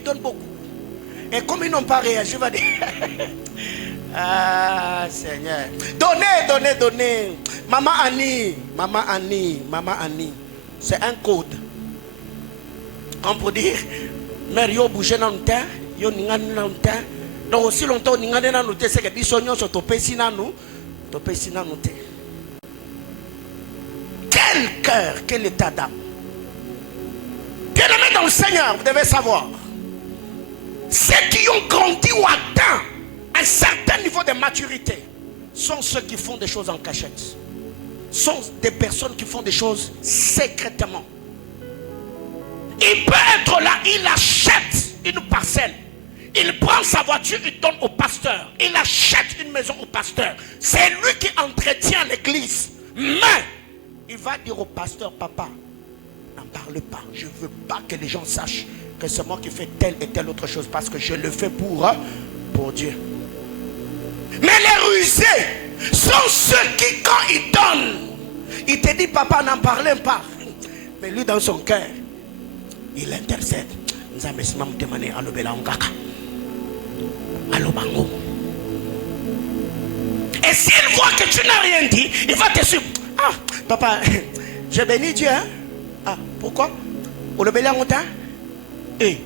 donnent beaucoup. Et comme ils n'ont pas réagi, il va dire ah Seigneur, donnez. Maman Annie, c'est un code. On peut dire, mère yo bouge dans le temps, yo n'ingan dans le temps, Donc aussi longtemps, nous avons noté que les gens sont topés nous. Quel cœur, quel état d'âme. Bien-aimés dans le Seigneur, vous devez savoir. Ceux qui ont grandi ou atteint un certain niveau de maturité sont ceux qui font des choses en cachette. Sont des personnes qui font des choses secrètement. Il peut être là, il achète une parcelle. Il prend sa voiture, il donne au pasteur. Il achète une maison au pasteur. C'est lui qui entretient l'église. Mais il va dire au pasteur, papa, n'en parle pas. Je ne veux pas que les gens sachent que c'est moi qui fais telle et telle autre chose parce que je le fais pour Dieu. Mais les rusés sont ceux qui, quand ils donnent, il te dit, papa, n'en parlez pas. Mais lui, dans son cœur, il intercède. Et s'il voit que tu n'as rien dit, il va te suivre. Ah, papa, je bénis Dieu. Hein? Ah, pourquoi? On le bélit en montant? Eh,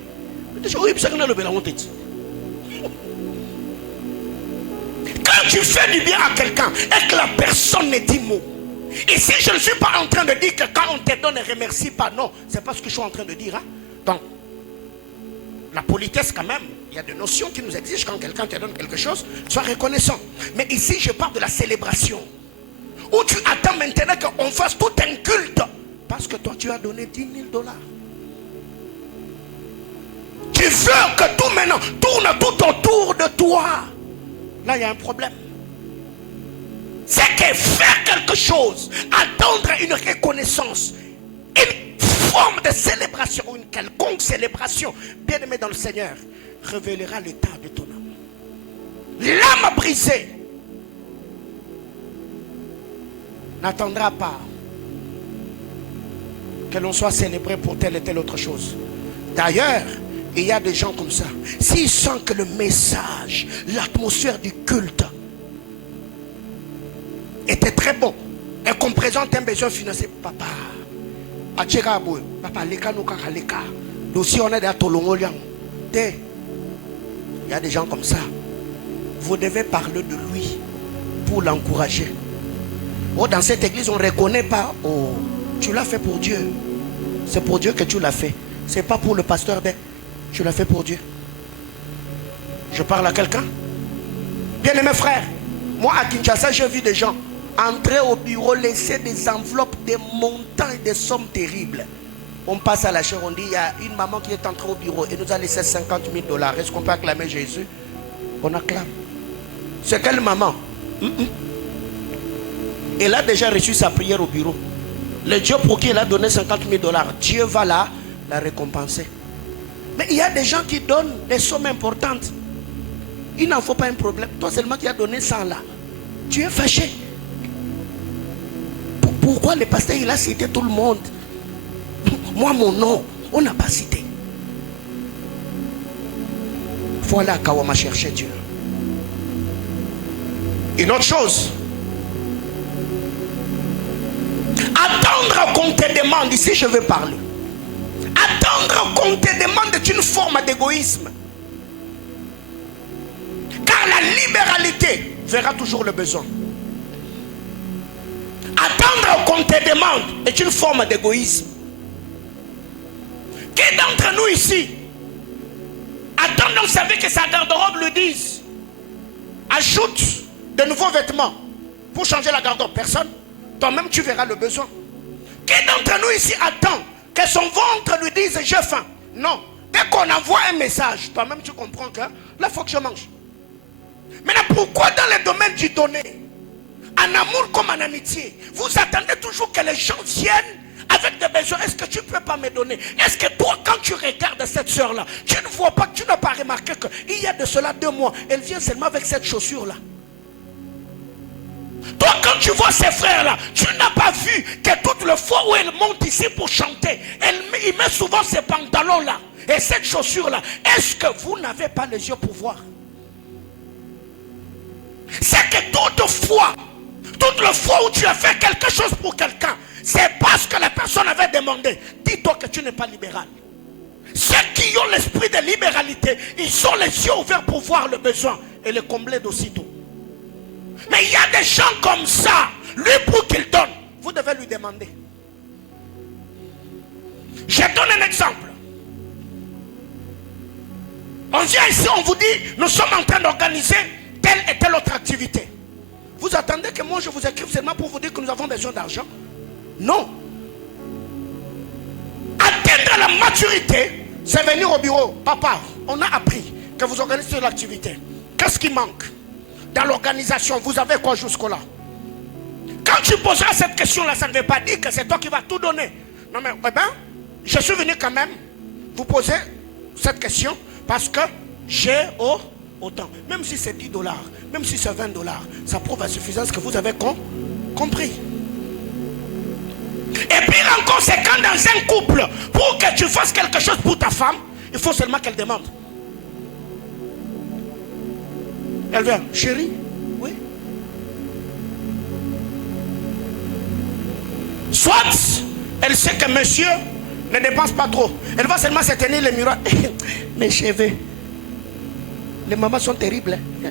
quand tu fais du bien à quelqu'un et que la personne ne dit mot, et si je ne suis pas en train de dire que quand on te donne, ne remercie pas, non, c'est pas ce que je suis en train de dire. Hein? Donc, la politesse quand même, il y a des notions qui nous exigent quand quelqu'un te donne quelque chose, sois reconnaissant. Mais ici, je parle de la célébration, où tu attends maintenant qu'on fasse tout un culte, parce que toi, tu as donné 10 000 $. Tu veux que tout maintenant tourne tout autour de toi. Là, il y a un problème. C'est que faire quelque chose, attendre une reconnaissance, une forme de célébration, une quelconque célébration, bien aimé dans le Seigneur, révélera l'état de ton âme. L'âme brisée n'attendra pas que l'on soit célébré pour telle et telle autre chose. D'ailleurs, il y a des gens comme ça. S'ils sentent que le message, l'atmosphère du culte était très bon et qu'on présente un besoin financier, papa, papa, dossier on est à Tolongolian. Il y a des gens comme ça. Vous devez parler de lui pour l'encourager. Oh, dans cette église, on ne reconnaît pas. Oh, tu l'as fait pour Dieu. C'est pour Dieu que tu l'as fait. C'est pas pour le pasteur de. Tu l'as fait pour Dieu. Je parle à quelqu'un. Bien aimé frère, moi à Kinshasa, j'ai vu des gens entrer au bureau, laisser des enveloppes, des montants et des sommes terribles. On passe à la chair, on dit, il y a une maman qui est entrée au bureau et nous a laissé 50 000 $. Est-ce qu'on peut acclamer Jésus? On acclame. C'est quelle maman? Elle a déjà reçu sa prière au bureau. Le Dieu pour qui elle a donné 50 000 $, Dieu va la récompenser. Mais il y a des gens qui donnent des sommes importantes. Il n'en faut pas un problème. Toi seulement qui as donné 100 là, tu es fâché. Pourquoi le pasteur il a cité tout le monde? Moi mon nom, on n'a pas cité. Voilà quand on m'a cherché Dieu. Une autre chose. Attendre qu'on te demande, ici je vais parler. Attendre qu'on te demande est une forme d'égoïsme. Car la libéralité verra toujours le besoin. Attendre qu'on te demande est une forme d'égoïsme. Qui d'entre nous ici attendons, vous savez que sa garde-robe le dise, ajoute de nouveaux vêtements pour changer la garde-robe? Personne. Toi-même tu verras le besoin. Qui d'entre nous ici attend que son ventre lui dise j'ai faim? Non. Dès qu'on envoie un message, toi-même tu comprends que là il faut que je mange. Maintenant pourquoi dans le domaine du donner, en amour comme en amitié, vous attendez toujours que les gens viennent avec des besoins? Est-ce que tu ne peux pas me donner? Est-ce que toi quand tu regardes cette soeur-là, tu ne vois pas, tu n'as pas remarqué qu'il y a de cela 2 mois, elle vient seulement avec cette chaussure-là? Toi quand tu vois ces frères-là, tu n'as pas vu que toutes les fois où elle monte ici pour chanter, il met souvent ces pantalons-là et cette chaussure-là. Est-ce que vous n'avez pas les yeux pour voir? C'est que toute fois où tu as fait quelque chose pour quelqu'un, c'est parce que la personne avait demandé. Dis-toi que tu n'es pas libéral. Ceux qui ont l'esprit de libéralité, ils ont les yeux ouverts pour voir le besoin et le combler d'aussitôt. Mais il y a des gens comme ça, lui pour qu'il donne, vous devez lui demander. Je donne un exemple. On vient ici, on vous dit, nous sommes en train d'organiser telle et telle autre activité. Vous attendez que moi je vous écrive seulement pour vous dire que nous avons besoin d'argent? Non. Atteindre la maturité, c'est venir au bureau. Papa, on a appris que vous organisez l'activité. Qu'est-ce qui manque dans l'organisation? Vous avez quoi jusque-là? Quand tu poseras cette question-là, ça ne veut pas dire que c'est toi qui vas tout donner. Non mais, eh bien, je suis venu quand même vous poser cette question parce que j'ai autant. Même si c'est $10, même si c'est $20, ça prouve à suffisance que vous avez compris. Et puis encore, c'est quand dans un couple, pour que tu fasses quelque chose pour ta femme, il faut seulement qu'elle demande. Elle vient, chérie, oui. Soit, elle sait que monsieur ne dépense pas trop. Elle va seulement se tenir le miroir. Mes cheveux, les mamans sont terribles. Hein?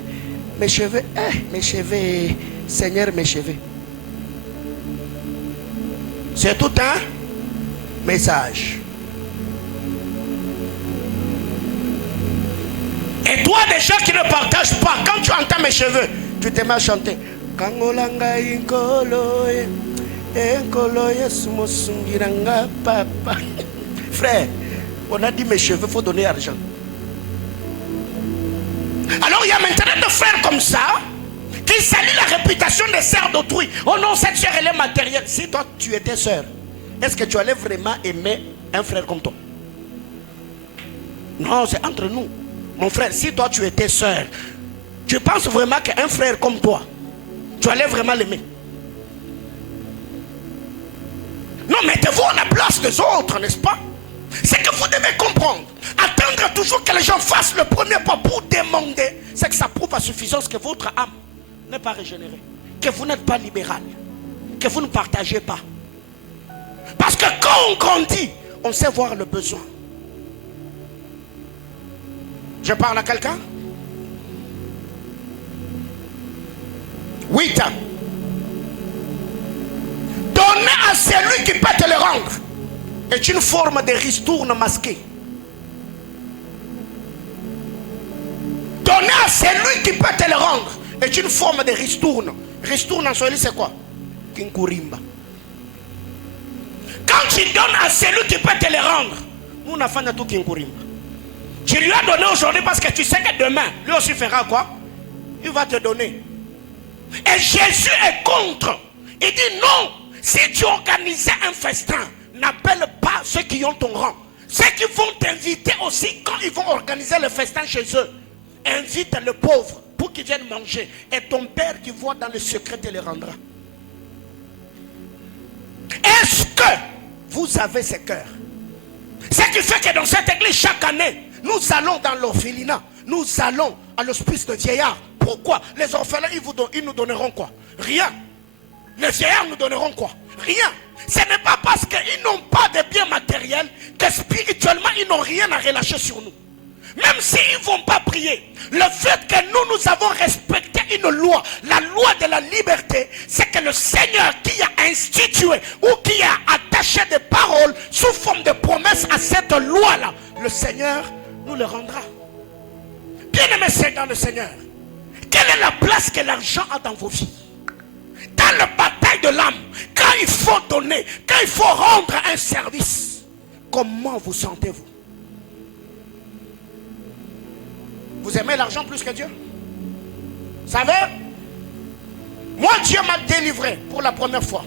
Mes cheveux, Seigneur, mes cheveux. C'est tout un message. Et toi, des gens qui ne partagent pas, quand tu entends mes cheveux, tu te mets à chanter. Frère, on a dit mes cheveux, il faut donner argent. Alors il y a maintenant des frères comme ça qui saluent la réputation des sœurs d'autrui. Oh non, cette sœur elle est matérielle. Si toi tu étais sœur, est-ce que tu allais vraiment aimer un frère comme toi? Non, c'est entre nous. Mon frère, si toi tu étais sœur, tu penses vraiment qu'un frère comme toi, tu allais vraiment l'aimer? Non, mettez-vous à la place des autres, n'est-ce pas? C'est que vous devez comprendre. Attendre toujours que les gens fassent le premier pas pour demander, c'est que ça prouve à suffisance que votre âme n'est pas régénérée, que vous n'êtes pas libéral, que vous ne partagez pas. Parce que quand on grandit, on sait voir le besoin. Je parle à quelqu'un? 8 ans. Donner à celui qui peut te le rendre est une forme de ristourne masquée. Donner à celui qui peut te le rendre est une forme de ristourne. Ristourne en Swahili c'est quoi? Kinkurimba. Quand tu donnes à celui qui peut te le rendre, nous n'avons pas tout Kinkurimba. Tu lui as donné aujourd'hui parce que tu sais que demain, lui aussi fera quoi? Il va te donner. Et Jésus est contre. Il dit non. Si tu organises un festin, n'appelle pas ceux qui ont ton rang. Ceux qui vont t'inviter aussi quand ils vont organiser le festin chez eux. Invite le pauvre pour qu'il vienne manger. Et ton Père qui voit dans le secret te le rendra. Est-ce que vous avez ce cœur? Ce qui fait que dans cette église, chaque année, nous allons dans l'orphelinat. Nous allons à l'hospice de vieillards. Pourquoi? Les orphelins, ils nous donneront quoi? Rien. Les vieillards nous donneront quoi? Rien. Ce n'est pas parce qu'ils n'ont pas de biens matériels que spirituellement ils n'ont rien à relâcher sur nous. Même s'ils ne vont pas prier, le fait que nous avons respecté une loi, la loi de la liberté, c'est que le Seigneur qui a institué ou qui a attaché des paroles sous forme de promesses à cette loi-là, le Seigneur nous le rendra. Bien-aimés dans le Seigneur, quelle est la place que l'argent a dans vos vies? Dans la bataille de l'âme, quand il faut donner, quand il faut rendre un service, comment vous sentez-vous? Vous aimez l'argent plus que Dieu? Vous savez, moi Dieu m'a délivré pour la première fois.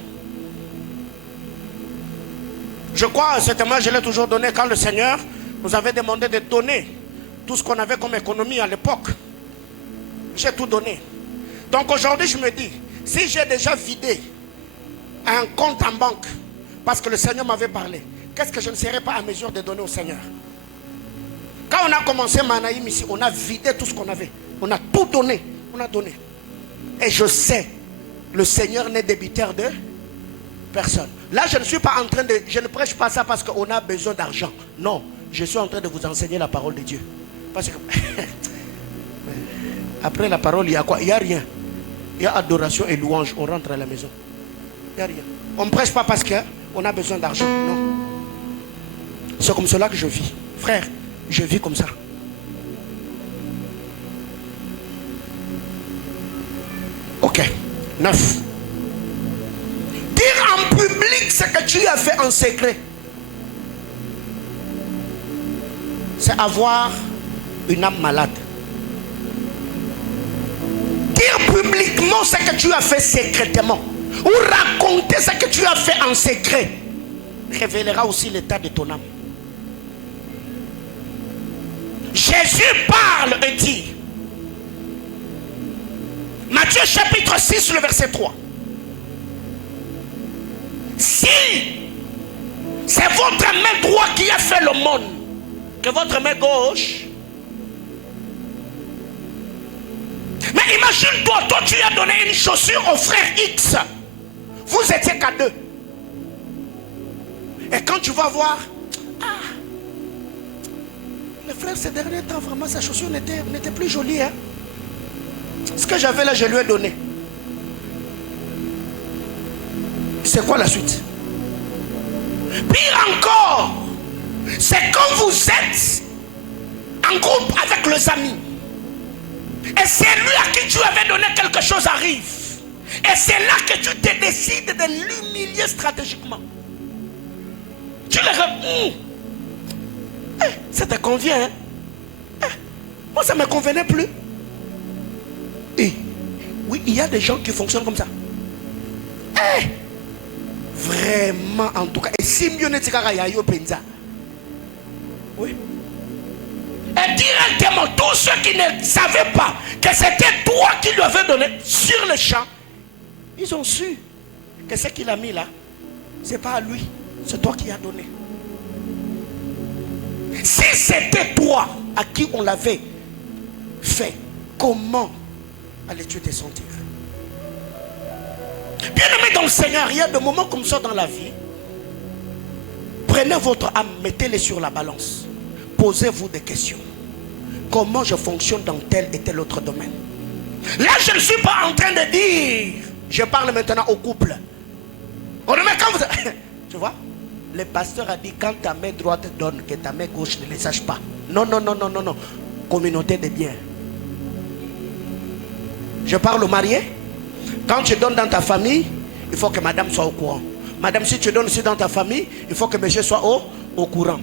Je crois, certainement je l'ai toujours donné quand le Seigneur nous avait demandé de donner tout ce qu'on avait comme économie à l'époque. J'ai tout donné. Donc aujourd'hui je me dis, si j'ai déjà vidé un compte en banque, parce que le Seigneur m'avait parlé, qu'est-ce que je ne serais pas à mesure de donner au Seigneur? Quand on a commencé Manaïm ici, on a vidé tout ce qu'on avait. On a tout donné. On a donné. Et je sais, le Seigneur n'est débiteur de personne. Là, je ne suis pas en train de... Je ne prêche pas ça parce qu'on a besoin d'argent. Non. je suis en train de vous enseigner la parole de Dieu. Parce que après la parole, il y a quoi? Il n'y a rien. Il y a adoration et louange. On rentre à la maison. Il n'y a rien. On ne prêche pas parce qu'on a besoin d'argent. Non. C'est comme cela que je vis. Frère, je vis comme ça. Ok. 9. Dire en public ce que tu as fait en secret, c'est avoir une âme malade. Dire publiquement ce que tu as fait secrètement, ou raconter ce que tu as fait en secret, révélera aussi l'état de ton âme. Jésus parle et dit, Matthieu chapitre 6, le verset 3. Si c'est votre main droite qui a fait le monde, que votre main gauche. Mais imagine-toi, toi tu as donné une chaussure au frère X. Vous étiez qu'à 2. Et quand tu vas voir, le frère ces derniers temps, vraiment sa chaussure n'était plus jolie. Hein? Ce que j'avais là, je lui ai donné. C'est quoi la suite? Pire encore, c'est quand vous êtes en groupe avec les amis et c'est lui à qui tu avais donné quelque chose arrive et c'est là que tu te décides de l'humilier stratégiquement. Tu le regardes, ça te convient, hein? Moi ça ne me convenait plus. Et oui, il y a des gens qui fonctionnent comme ça. Vraiment, en tout cas. Et si mieux n'est pas, oui. Et directement, tous ceux qui ne savaient pas que c'était toi qui lui avais donné sur le champ, ils ont su que ce qu'il a mis là, c'est pas à lui, c'est toi qui as donné. Si c'était toi à qui on l'avait fait, comment allais-tu te sentir? Bien-aimé dans le Seigneur, il y a des moments comme ça dans la vie. Prenez votre âme, mettez-les sur la balance. Posez-vous des questions. Comment je fonctionne dans tel et tel autre domaine? Là, je ne suis pas en train de dire. Je parle maintenant au couple. Quand vous... Tu vois, le pasteur a dit, quand ta main droite donne, que ta main gauche ne le sache pas. Non, non, non, non, non, non. Communauté de biens. Je parle aux mariés. Quand tu donnes dans ta famille, il faut que madame soit au courant. Madame, si tu donnes aussi dans ta famille, il faut que monsieur soit au courant.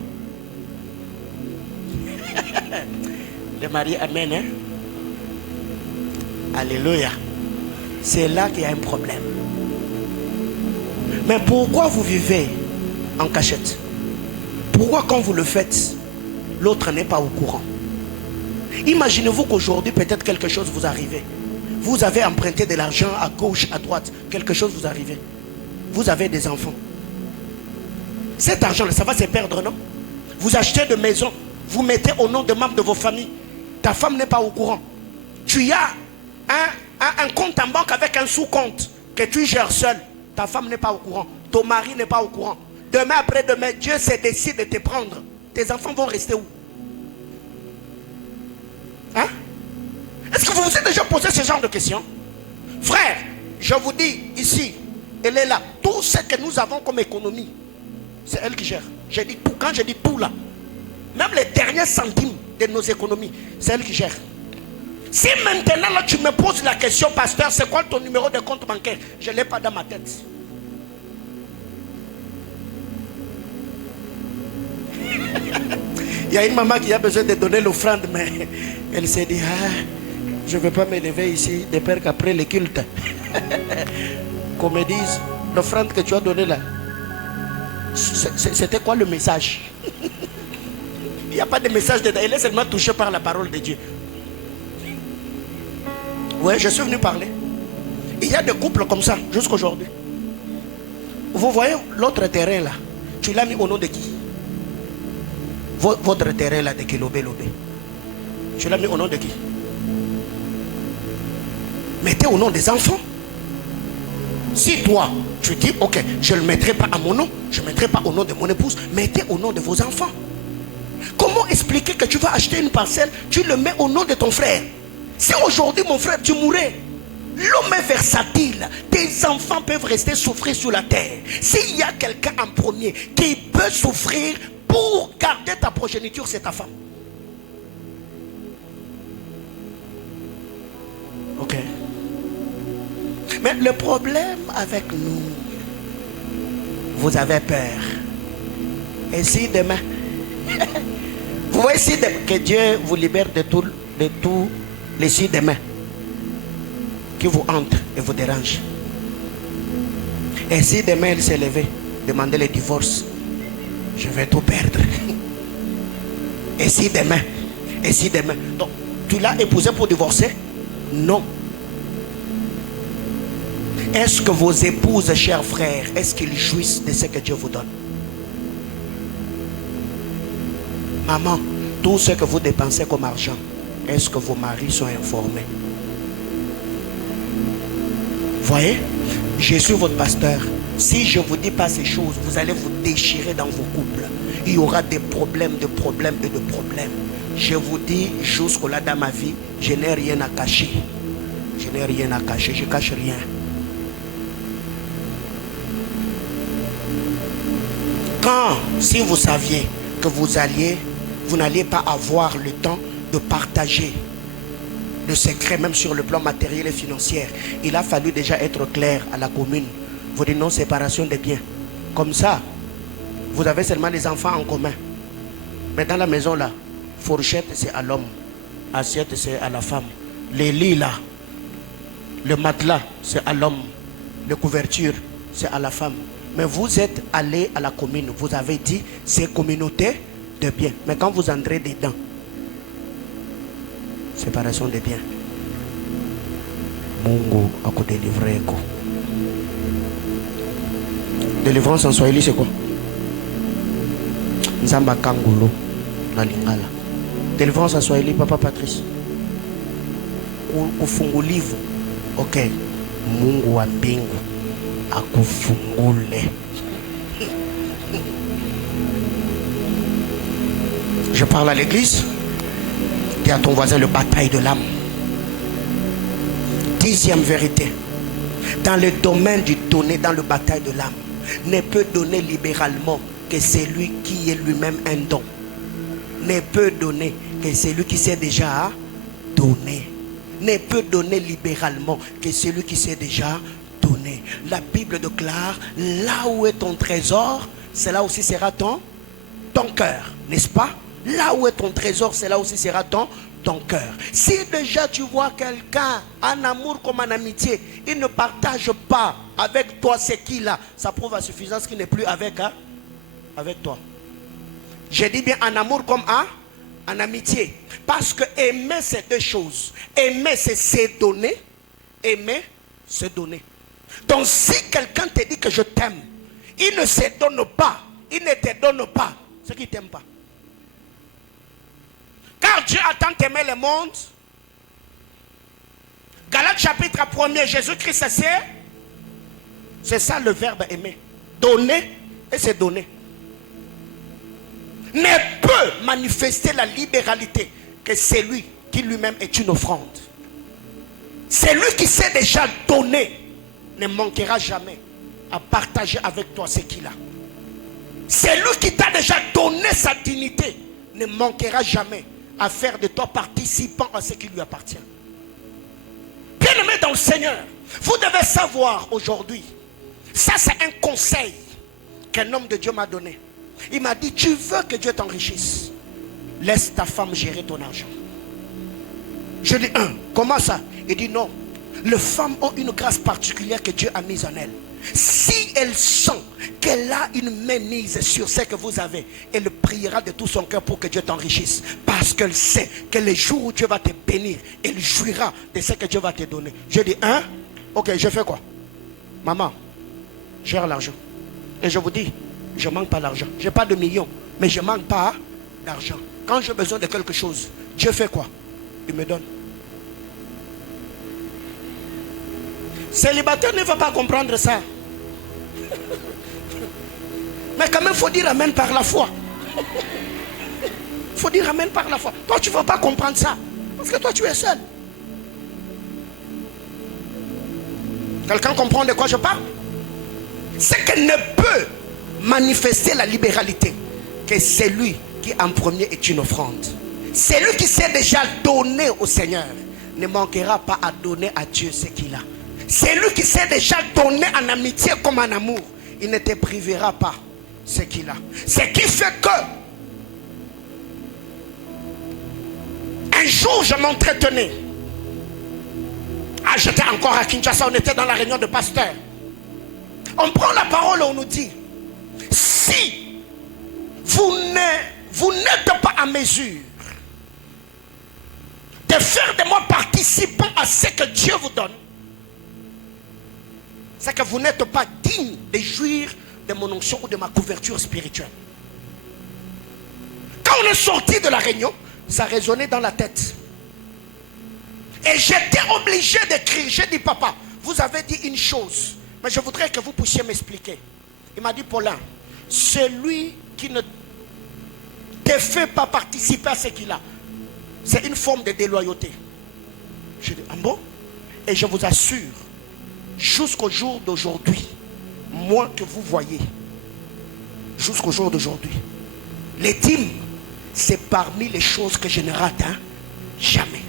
Les mariés, amen. Hein? Alléluia. C'est là qu'il y a un problème. Mais pourquoi vous vivez en cachette? Pourquoi quand vous le faites, l'autre n'est pas au courant? Imaginez-vous qu'aujourd'hui, peut-être quelque chose vous arrive. Vous avez emprunté de l'argent à gauche, à droite. Quelque chose vous arrive. Vous avez des enfants. Cet argent, ça va se perdre, non? Vous achetez de maisons. Vous mettez au nom de membres de vos familles. Ta femme n'est pas au courant. Tu as un compte en banque avec un sous-compte que tu gères seul. Ta femme n'est pas au courant. Ton mari n'est pas au courant. Demain après-demain, Dieu se décide de te prendre. Tes enfants vont rester où? Hein? Est-ce que vous vous êtes déjà posé ce genre de questions? Frère, je vous dis ici, elle est là. Tout ce que nous avons comme économie, c'est elle qui gère. Je dis tout. Quand je dis tout là, même les derniers centimes de nos économies, c'est elle qui gère. Si maintenant là tu me poses la question, pasteur, c'est quoi ton numéro de compte bancaire? Je ne l'ai pas dans ma tête. Il y a une maman qui a besoin de donner l'offrande, mais elle s'est dit, je ne vais pas m'élever ici de peur qu'après le culte, qu'on me dise, l'offrande que tu as donnée là, c'était quoi le message? Il n'y a pas de message dedans, elle est seulement touchée par la parole de Dieu. Oui, je suis venu parler. Il y a des couples comme ça, jusqu'aujourd'hui. Vous voyez l'autre terrain là, tu l'as mis au nom de qui? Votre terrain là de Kilobé Lobé. Tu l'as mis au nom de qui? Mettez au nom des enfants. Si toi, tu dis, ok, je ne le mettrai pas à mon nom, je ne le mettrai pas au nom de mon épouse, mettez au nom de vos enfants. Comment expliquer que tu vas acheter une parcelle, tu le mets au nom de ton frère? Si aujourd'hui mon frère tu mourais, l'homme est versatile. Tes enfants peuvent rester souffrir sur la terre. S'il y a quelqu'un en premier qui peut souffrir pour garder ta progéniture, c'est ta femme. Ok. Mais le problème avec nous, vous avez peur. Et si demain, vous voyez si demain, que Dieu vous libère de tous les si demain qui vous hantent et vous dérangent. Et si demain il s'est levé, demandez le divorce, je vais tout perdre. Et si demain, donc tu l'as épousé pour divorcer? Non. Est-ce que vos épouses, chers frères, est-ce qu'ils jouissent de ce que Dieu vous donne? Maman, tout ce que vous dépensez comme argent, est-ce que vos maris sont informés? Voyez, je suis votre pasteur. Si je ne vous dis pas ces choses, vous allez vous déchirer dans vos couples. Il y aura des problèmes, de problèmes et de problèmes. Je vous dis, jusque-là dans ma vie, je n'ai rien à cacher. Je n'ai rien à cacher, je ne cache rien. Quand, si vous saviez que vous n'alliez pas avoir le temps de partager le secret, même sur le plan matériel et financier, il a fallu déjà être clair à la commune. Vous dites non, séparation des biens. Comme ça, vous avez seulement les enfants en commun. Mais dans la maison là, fourchette c'est à l'homme, assiette c'est à la femme. Les lits là, le matelas c'est à l'homme, les couvertures c'est à la femme. Mais vous êtes allé à la commune, vous avez dit c'est communauté de biens. Mais quand vous entrez dedans, séparation des biens. Mungu akudélivrer ko. Délivrance en Swahili c'est quoi? Nzamba Kangulo na Lingala. Délivrance en Swahili, Papa Patrice. Ufungulivu. Ok. Mungu wa mbingu akufungule. Je parle à l'église. Dis à ton voisin le bataille de l'âme. 10e vérité. Dans le domaine du donner, dans le bataille de l'âme, ne peut donner libéralement que celui qui est lui-même un don. Ne peut donner que celui qui sait déjà donner. Ne peut donner libéralement que celui qui sait déjà donner. La Bible déclare, là où est ton trésor, c'est là aussi sera ton cœur, n'est-ce pas? Là où est ton trésor, c'est là aussi sera ton cœur. Si déjà tu vois quelqu'un en amour comme en amitié, il ne partage pas avec toi ce qu'il a, ça prouve à suffisance qu'il n'est plus avec toi. Je dis bien en amour comme en amitié. Parce que aimer c'est deux choses. Aimer c'est se donner. Aimer c'est donner. Donc si quelqu'un te dit que je t'aime, il ne se donne pas, il ne te donne pas ce qu'il ne t'aime pas. Car Dieu a tant aimé le monde. Galates chapitre 1er, Jésus-Christ c'est ça le verbe aimer. Donner et se donner. Ne peut manifester la libéralité que celui qui lui-même est une offrande. Celui qui sait déjà donner ne manquera jamais à partager avec toi ce qu'il a. Celui qui t'a déjà donné sa dignité ne manquera jamais à faire de toi participant à ce qui lui appartient. Bien-aimé dans le Seigneur, vous devez savoir aujourd'hui, ça c'est un conseil qu'un homme de Dieu m'a donné. Il m'a dit, tu veux que Dieu t'enrichisse, laisse ta femme gérer ton argent. Je dis, comment ça? Il dit non, les femmes ont une grâce particulière que Dieu a mise en elles. Si elle sent qu'elle a une main mise sur ce que vous avez, elle priera de tout son cœur pour que Dieu t'enrichisse. Parce qu'elle sait que le jour où Dieu va te bénir, elle jouira de ce que Dieu va te donner. Je dis, ok, je fais quoi? Maman, gère l'argent. Et je vous dis, je ne manque pas d'argent. Je n'ai pas de millions, mais je ne manque pas d'argent. Quand j'ai besoin de quelque chose, Dieu fait quoi? Il me donne. Célibataire ne va pas comprendre ça. Mais quand même, il faut dire amen par la foi. faut dire amen par la foi. Toi, tu ne veux pas comprendre ça. Parce que toi, tu es seul. Quelqu'un comprend de quoi je parle? C'est que ne peut manifester la libéralité que celui qui en premier est une offrande. Celui qui s'est déjà donné au Seigneur ne manquera pas à donner à Dieu ce qu'il a. Celui qui s'est déjà donné en amitié comme en amour, il ne te privera pas ce qu'il a. Ce qui fait que un jour je m'entretenais. J'étais encore à Kinshasa, on était dans la réunion de pasteurs. On prend la parole et on nous dit, si vous n'êtes pas à mesure de faire de moi participant à ce que Dieu vous donne, c'est que vous n'êtes pas digne de jouir de mon onction ou de ma couverture spirituelle. Quand on est sorti de la réunion, ça résonnait dans la tête. Et j'étais obligé d'écrire. J'ai dit, papa, vous avez dit une chose, mais je voudrais que vous puissiez m'expliquer. Il m'a dit, Paulin, celui qui ne te fait pas participer à ce qu'il a, c'est une forme de déloyauté. J'ai dit, ah bon? Et je vous assure, jusqu'au jour d'aujourd'hui, moi que vous voyez, jusqu'au jour d'aujourd'hui, les dîmes, c'est parmi les choses que je ne rate jamais.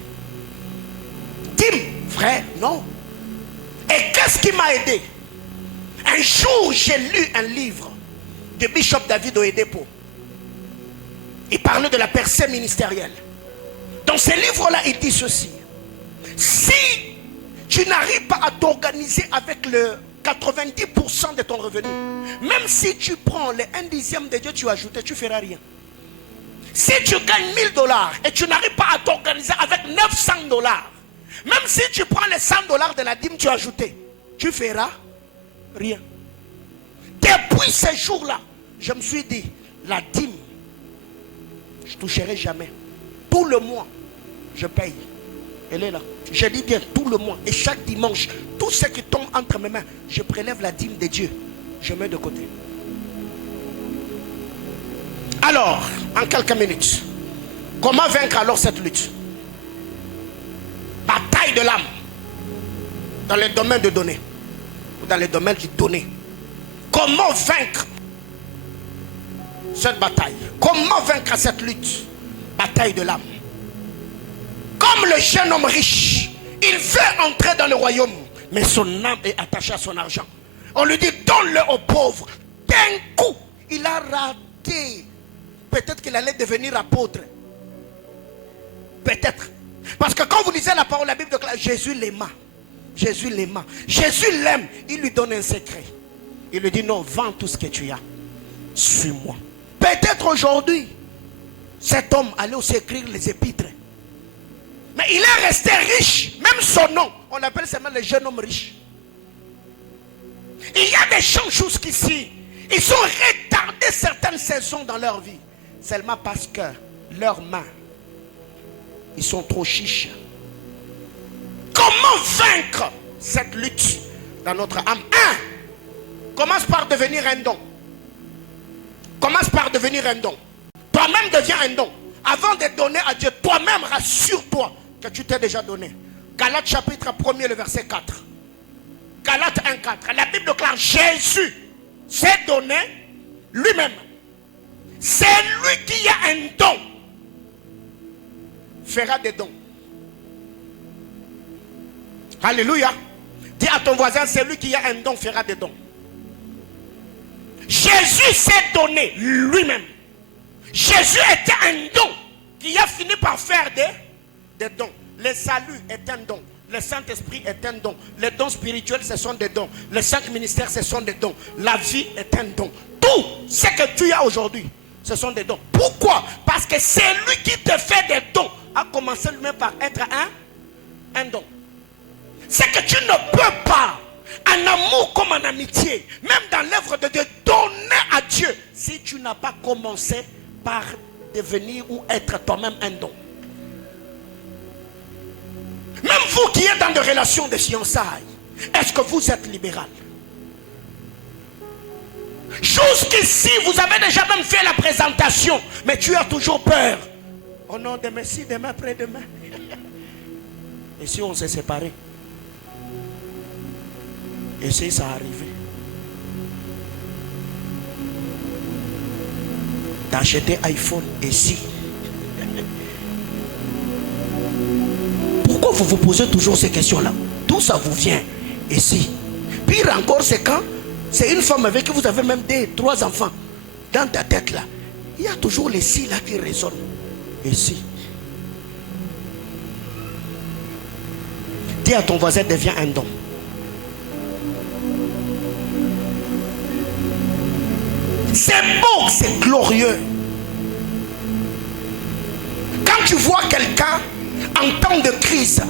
Dîmes, frère, non. Et qu'est-ce qui m'a aidé? Un jour, j'ai lu un livre de Bishop David Oyedepo. Il parlait de la percée ministérielle. Dans ce livre-là, il dit ceci. Si tu n'arrives pas à t'organiser avec le 90% de ton revenu, même si tu prends les 1/10 de Dieu, tu ajoutes, tu ne feras rien. Si tu gagnes $1000 et tu n'arrives pas à t'organiser avec $900, même si tu prends les $100 de la dîme, tu ajoutes, tu ne feras rien. Depuis ces jours-là, je me suis dit, la dîme, je ne toucherai jamais. Tout le mois, je paye. Elle est là. Je dis bien tout le mois. Et chaque dimanche, tout ce qui tombe entre mes mains, je prélève la dîme de Dieu. Je mets de côté. Alors, en quelques minutes, comment vaincre alors cette lutte? Bataille de l'âme. Dans le domaine de donner. Ou dans le domaine du donner. Comment vaincre cette bataille? Comment vaincre cette lutte? Bataille de l'âme. Comme le jeune homme riche, il veut entrer dans le royaume, mais son âme est attachée à son argent. On lui dit, donne-le aux pauvres. D'un coup, il a raté. Peut-être qu'il allait devenir apôtre. Peut-être. Parce que quand vous lisez la parole, la Bible déclare, Jésus l'aima. Jésus l'aima. Jésus l'aime. Il lui donne un secret. Il lui dit, non, vends tout ce que tu as. Suis-moi. Peut-être aujourd'hui, cet homme allait aussi écrire les épîtres. Mais il est resté riche. Même son nom, on appelle seulement le jeune homme riche. Il y a des gens jusqu'ici, ils ont retardé certaines saisons dans leur vie. Seulement parce que leurs mains, ils sont trop chiches. Comment vaincre cette lutte dans notre âme? Commence par devenir un don. Commence par devenir un don. Toi-même deviens un don. Avant de donner à Dieu, toi-même rassure-toi que tu t'es déjà donné. Galates chapitre 1er, le verset 4. Galates 1, 4. La Bible déclare, Jésus s'est donné lui-même. C'est lui qui a un don. Fera des dons. Alléluia. Dis à ton voisin, c'est lui qui a un don, fera des dons. Jésus s'est donné lui-même. Jésus était un don qui a fini par faire des dons. Le salut est un don. Le Saint-Esprit est un don. Les dons spirituels, ce sont des dons. Les 5 ministères, ce sont des dons. La vie est un don. Tout ce que tu as aujourd'hui, ce sont des dons. Pourquoi? Parce que c'est lui qui te fait des dons. A commencé lui-même par être un don. C'est que tu ne peux pas, en amour comme en amitié, même dans l'œuvre de Dieu, donner à Dieu si tu n'as pas commencé par devenir ou être toi-même un don. Même vous qui êtes dans des relations de fiançailles, est-ce que vous êtes libéral? Jusqu'ici, vous avez déjà même fait la présentation, mais tu as toujours peur Oh non, demain, si, demain, après-demain. Et si on s'est séparés? Et si ça arrivait? T'as acheté iPhone, et si? Pourquoi vous vous posez toujours ces questions-là? Tout ça vous vient. Et si? Pire encore, c'est quand c'est une femme avec qui vous avez même 3 enfants. Dans ta tête là, il y a toujours les si là qui résonnent. Et si? Dis à ton voisin, deviens un don. C'est beau, c'est glorieux. Quand tu vois quelqu'un en temps de crise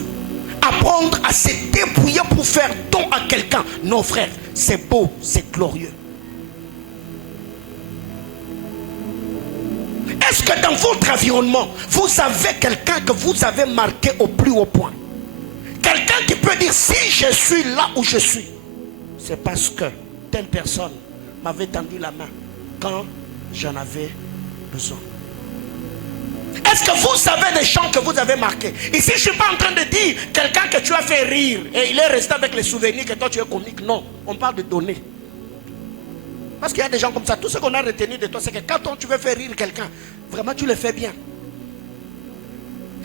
apprendre à se débrouiller pour faire don à quelqu'un, non frère, c'est beau, c'est glorieux. Est-ce que dans votre environnement, vous avez quelqu'un que vous avez marqué au plus haut point? Quelqu'un qui peut dire, si je suis là où je suis, c'est parce que telle personne m'avait tendu la main quand j'en avais besoin. Est-ce que vous savez des gens que vous avez marqués? Ici, je ne suis pas en train de dire quelqu'un que tu as fait rire et il est resté avec les souvenirs que toi tu es comique. Non, on parle de donner. Parce qu'il y a des gens comme ça. Tout ce qu'on a retenu de toi, c'est que quand tu veux faire rire quelqu'un, vraiment tu le fais bien.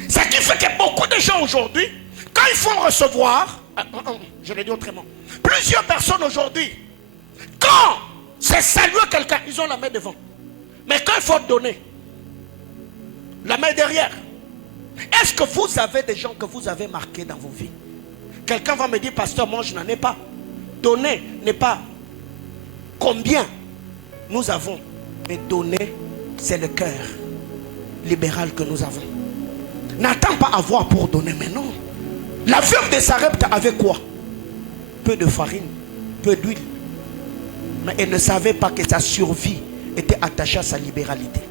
Ce qui fait que beaucoup de gens aujourd'hui, quand ils font recevoir, je l'ai dit autrement, plusieurs personnes aujourd'hui, quand c'est saluer quelqu'un, ils ont la main devant. Mais quand il faut donner, la main derrière. Est-ce que vous avez des gens que vous avez marqués dans vos vies? Quelqu'un va me dire, pasteur, moi je n'en ai pas. Donner n'est pas combien nous avons, mais donner, c'est le cœur libéral que nous avons. N'attends pas avoir pour donner, mais non. La veuve de Sarepta avait quoi? Peu de farine, peu d'huile. Mais elle ne savait pas que sa survie était attachée à sa libéralité.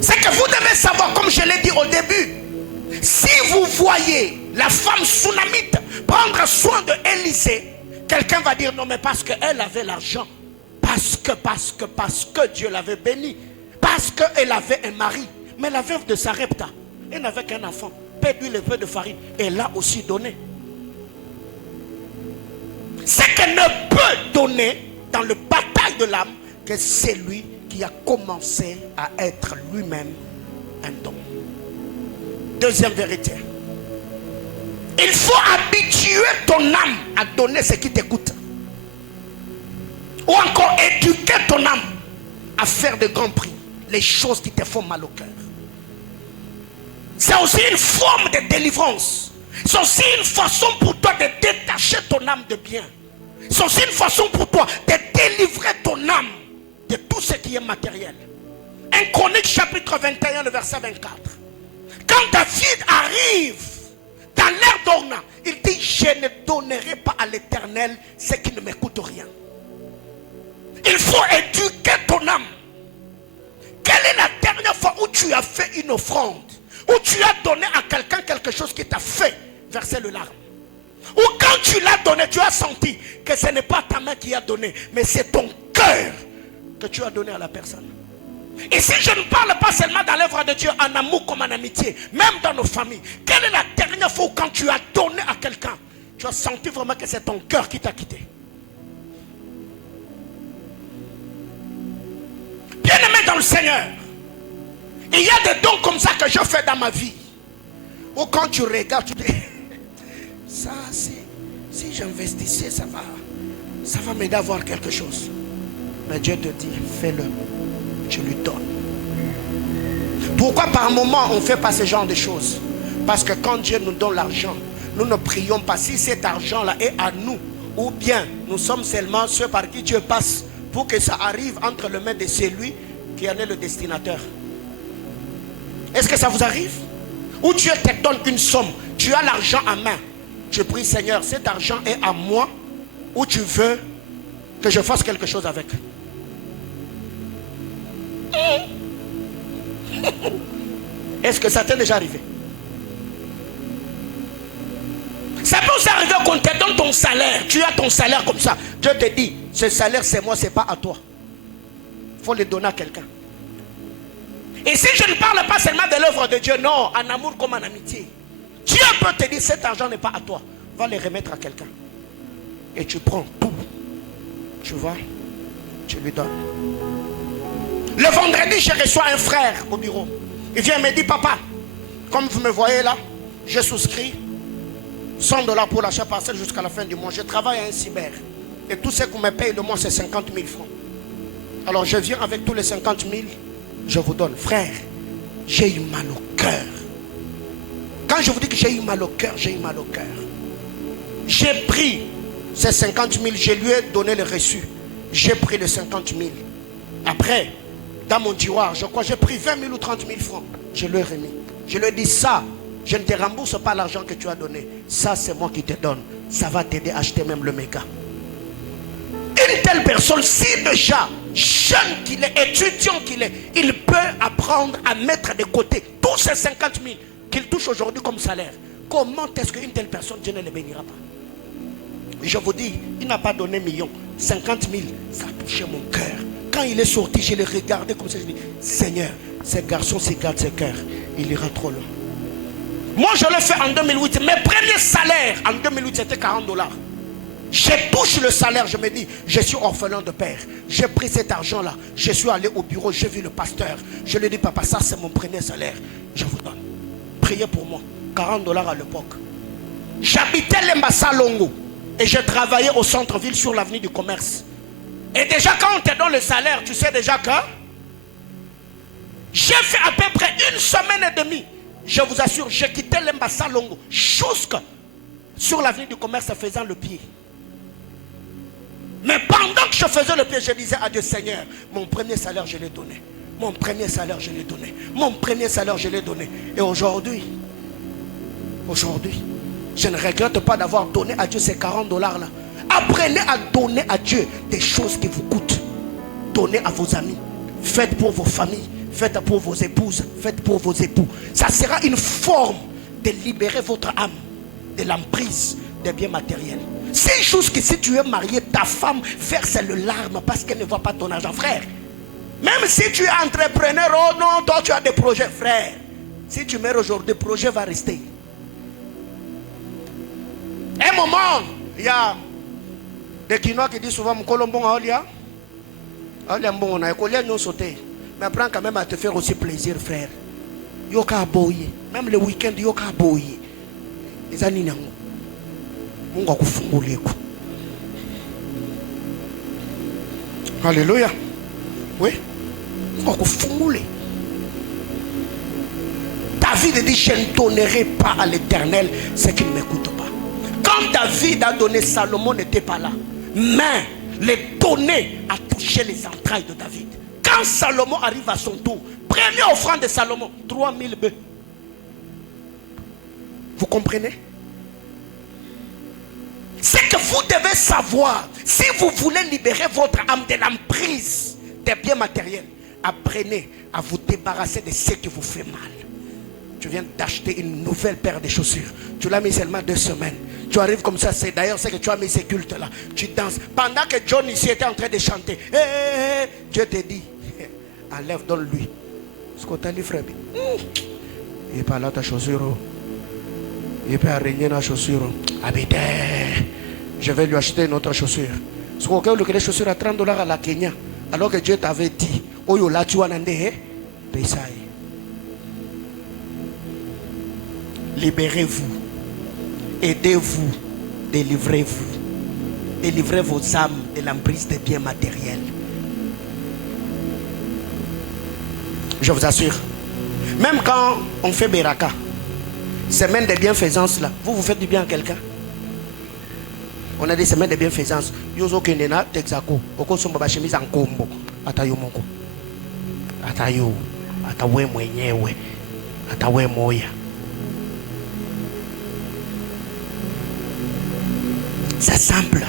C'est que vous devez savoir, comme je l'ai dit au début, si vous voyez la femme sunamite prendre soin de Élisée, quelqu'un va dire non, mais parce qu'elle avait l'argent, parce que Dieu l'avait béni, parce qu'elle avait un mari. Mais la veuve de Sarepta, elle n'avait qu'un enfant, peu d'huile et peu de farine, elle a aussi donné. C'est qu'elle ne peut donner dans le bataille de l'âme que c'est lui qui a commencé à être lui-même un don. Deuxième vérité. Il faut habituer ton âme à donner ce qui t'écoute. Ou encore éduquer ton âme à faire de grands prix, les choses qui te font mal au cœur. C'est aussi une forme de délivrance. C'est aussi une façon pour toi de détacher ton âme de bien. C'est aussi une façon pour toi de délivrer ton âme de tout ce qui est matériel. 1 Chronique chapitre 21, le verset 24. Quand David arrive dans l'air d'Orna, il dit, je ne donnerai pas à l'Éternel ce qui ne m'écoute rien. Il faut éduquer ton âme. Quelle est la dernière fois où tu as fait une offrande, où tu as donné à quelqu'un quelque chose qui t'a fait verser le larme? Ou quand tu l'as donné, tu as senti que ce n'est pas ta main qui a donné, mais c'est ton cœur que tu as donné à la personne. Et si je ne parle pas seulement dans l'œuvre de Dieu en amour comme en amitié, même dans nos familles, quelle est la dernière fois où quand tu as donné à quelqu'un, tu as senti vraiment que c'est ton cœur qui t'a quitté? Bien-aimé dans le Seigneur, il y a des dons comme ça que je fais dans ma vie. Ou quand tu regardes, tu dis, ça, si j'investissais, ça va m'aider à voir quelque chose. Mais Dieu te dit, fais-le. Tu lui donnes. Pourquoi par moment on ne fait pas ce genre de choses? Parce que quand Dieu nous donne l'argent, nous ne prions pas si cet argent-là est à nous, ou bien nous sommes seulement ceux par qui Dieu passe pour que ça arrive entre les mains de celui qui en est le destinataire. Est-ce que ça vous arrive? Ou Dieu te donne une somme, tu as l'argent en main, je prie Seigneur, cet argent est à moi, ou tu veux que je fasse quelque chose avec? Est-ce que ça t'est déjà arrivé? Ça peut aussi arriver qu'on te donne ton salaire. Tu as ton salaire comme ça. Dieu te dit, ce salaire c'est moi, c'est pas à toi. Il faut le donner à quelqu'un. Et si je ne parle pas seulement de l'œuvre de Dieu, non, en amour comme en amitié. Dieu peut te dire, cet argent n'est pas à toi. Va le remettre à quelqu'un. Et tu prends tout. Tu vois, tu lui donnes. Le vendredi, je reçois un frère au bureau. Il vient et me dit, papa, comme vous me voyez là, j'ai souscrit $100 pour l'achat parcelle jusqu'à la fin du mois. Je travaille à un cyber. Et tout ce qu'on me paye le mois, c'est 50 000 francs. Alors je viens avec tous les 50 000, je vous donne. Frère, j'ai eu mal au cœur. Quand je vous dis que j'ai eu mal au cœur, j'ai eu mal au cœur. J'ai pris ces 50 000, je lui ai donné le reçu. J'ai pris les 50 000. Après, dans mon tiroir, je crois, j'ai pris 20 000 ou 30 000 francs. Je lui ai remis. Je lui ai dit, ça, je ne te rembourse pas l'argent que tu as donné. Ça, c'est moi qui te donne. Ça va t'aider à acheter même le méga. Une telle personne, si déjà, jeune qu'il est, étudiant qu'il est, il peut apprendre à mettre de côté tous ces 50 000 qu'il touche aujourd'hui comme salaire. Comment est-ce qu'une telle personne, Dieu ne le bénira pas? Et je vous dis, il n'a pas donné millions. 50 000, ça a touché mon cœur. Quand il est sorti, je l'ai regardé comme ça. Je dis, Seigneur, ce garçon s'il garde ses cœurs, il ira trop loin. Moi, je l'ai fait en 2008. Mes premiers salaires en 2008, c'était $40. Je touche le salaire, je me dis, je suis orphelin de père. J'ai pris cet argent-là. Je suis allé au bureau, j'ai vu le pasteur. Je lui ai dit, papa, ça c'est mon premier salaire. Je vous donne. Priez pour moi. $40 à l'époque. J'habitais l'Embassa Longo. Et je travaillais au centre-ville sur l'avenue du commerce. Et déjà quand on te donne le salaire, tu sais déjà que j'ai fait à peu près 1 semaine et demie. Je vous assure, j'ai quitté l'Embassa Longo jusqu'à sur l'avenue du commerce faisant le pied. Mais pendant que je faisais le pied, je disais à Dieu, Seigneur, mon premier salaire je l'ai donné. Mon premier salaire je l'ai donné. Mon premier salaire je l'ai donné. Et aujourd'hui, je ne regrette pas d'avoir donné à Dieu ces $40 là. Apprenez à donner à Dieu des choses qui vous coûtent. Donnez à vos amis. Faites pour vos familles. Faites pour vos épouses. Faites pour vos époux. Ça sera une forme de libérer votre âme de l'emprise des biens matériels. C'est juste que si tu es marié, ta femme verse le larme parce qu'elle ne voit pas ton argent, frère. Même si tu es entrepreneur, oh non, toi tu as des projets, frère. Si tu meurs aujourd'hui, le projet va rester. Un moment, il y a des Quinois qui disent souvent, mon colombon a olia. On a école, nous sauter. Mais apprends quand même à te faire aussi plaisir, frère. Yoka aboye. Même le week-end, yoka aboye. Les aninango. Mungu akufungulie. Alléluia. Oui. Mungu akufungulie. David dit, je ne donnerai pas à l'Éternel ce qui ne m'écoute pas. Quand David a donné, Salomon n'était pas là. Mais les données a touché les entrailles de David. Quand Salomon arrive à son tour, première offrande de Salomon, 3000 bœufs. Vous comprenez? C'est que vous devez savoir, si vous voulez libérer votre âme de l'emprise des biens matériels, apprenez à vous débarrasser de ce qui vous fait mal. Tu viens d'acheter une nouvelle paire de chaussures. Tu l'as mis seulement 2 semaines. Tu arrives comme ça, c'est d'ailleurs ce que tu as mis ces cultes-là. Tu danses. Pendant que John ici était en train de chanter, Dieu te dit, enlève, donne-lui. Ce qu'on t'a dit, frère. Il n'est pas là ta chaussure. Il peut arraigner la chaussure. Habitez. Je vais lui acheter une autre chaussure. Ce qu'on a les chaussures à $30 à la Kenya. Alors que Dieu t'avait dit, Oyo là tu vas n'en paye. Libérez-vous. Aidez-vous. Délivrez-vous. Délivrez vos âmes de l'emprise des biens matériels. Je vous assure. Même quand on fait Beraka, semaine de bienfaisance là, vous faites du bien à quelqu'un. On a des semaines de bienfaisance. Yozo kenena texako. Oko somba ba chemise en combo. Atayo moko. Atayo. Atawe mwenyewe. Atawe moya. C'est simple.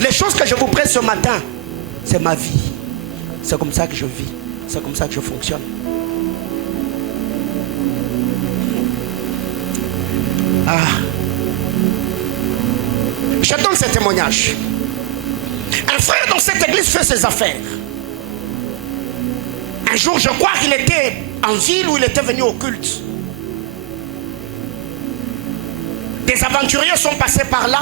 Les choses que je vous prête ce matin, c'est ma vie. C'est comme ça que je vis. C'est comme ça que je fonctionne. Je donne ce témoignage. Un frère dans cette église fait ses affaires. Un jour, je crois qu'il était en ville ou il était venu au culte. Des aventuriers sont passés par là.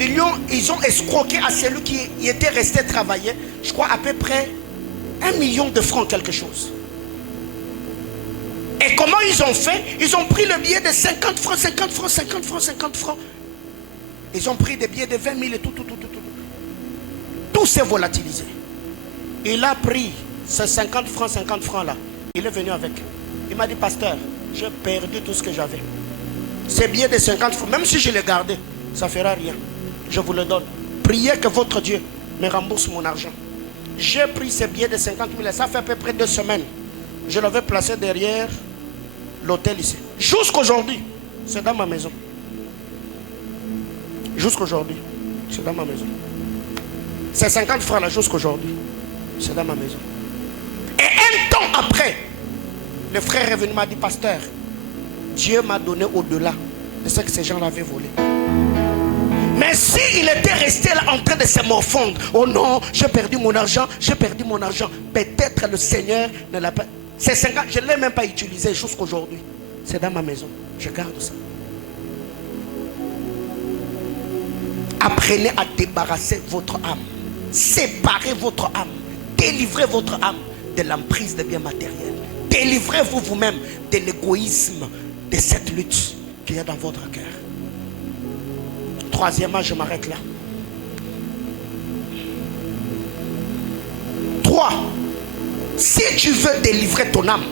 Ils ont escroqué à celui qui était resté travailler, je crois à peu près 1 million de francs, quelque chose. Et comment ils ont fait? Ils ont pris le billet de 50 francs, 50 francs, 50 francs, 50 francs. Ils ont pris des billets de 20 000 et tout. Tout s'est volatilisé. Il a pris ces 50 francs là. Il est venu avec. Il m'a dit, pasteur, j'ai perdu tout ce que j'avais. Ces billets de 50 francs, même si je les gardais, ça ne fera rien. Je vous le donne. Priez que votre Dieu me rembourse mon argent. J'ai pris ces billets de 50 000, ça fait à peu près 2 semaines. Je l'avais placé derrière l'hôtel ici. Jusqu'aujourd'hui, c'est dans ma maison. Jusqu'aujourd'hui, c'est dans ma maison. Ces 50 francs là, jusqu'aujourd'hui, c'est dans ma maison. Et un temps après, le frère est venu, m'a dit, pasteur, Dieu m'a donné au-delà de ce que ces gens avaient volé. Mais s'il était resté là en train de se morfondre, oh non, j'ai perdu mon argent, peut-être le Seigneur ne l'a pas. Ces 50, je ne l'ai même pas utilisé jusqu'aujourd'hui. C'est dans ma maison, je garde ça. Apprenez à débarrasser votre âme. Séparez votre âme. Délivrez votre âme de l'emprise des biens matériels. Délivrez-vous vous-même de l'égoïsme, de cette lutte qu'il y a dans votre cœur. Troisièmement, je m'arrête là. 3. Si tu veux délivrer ton âme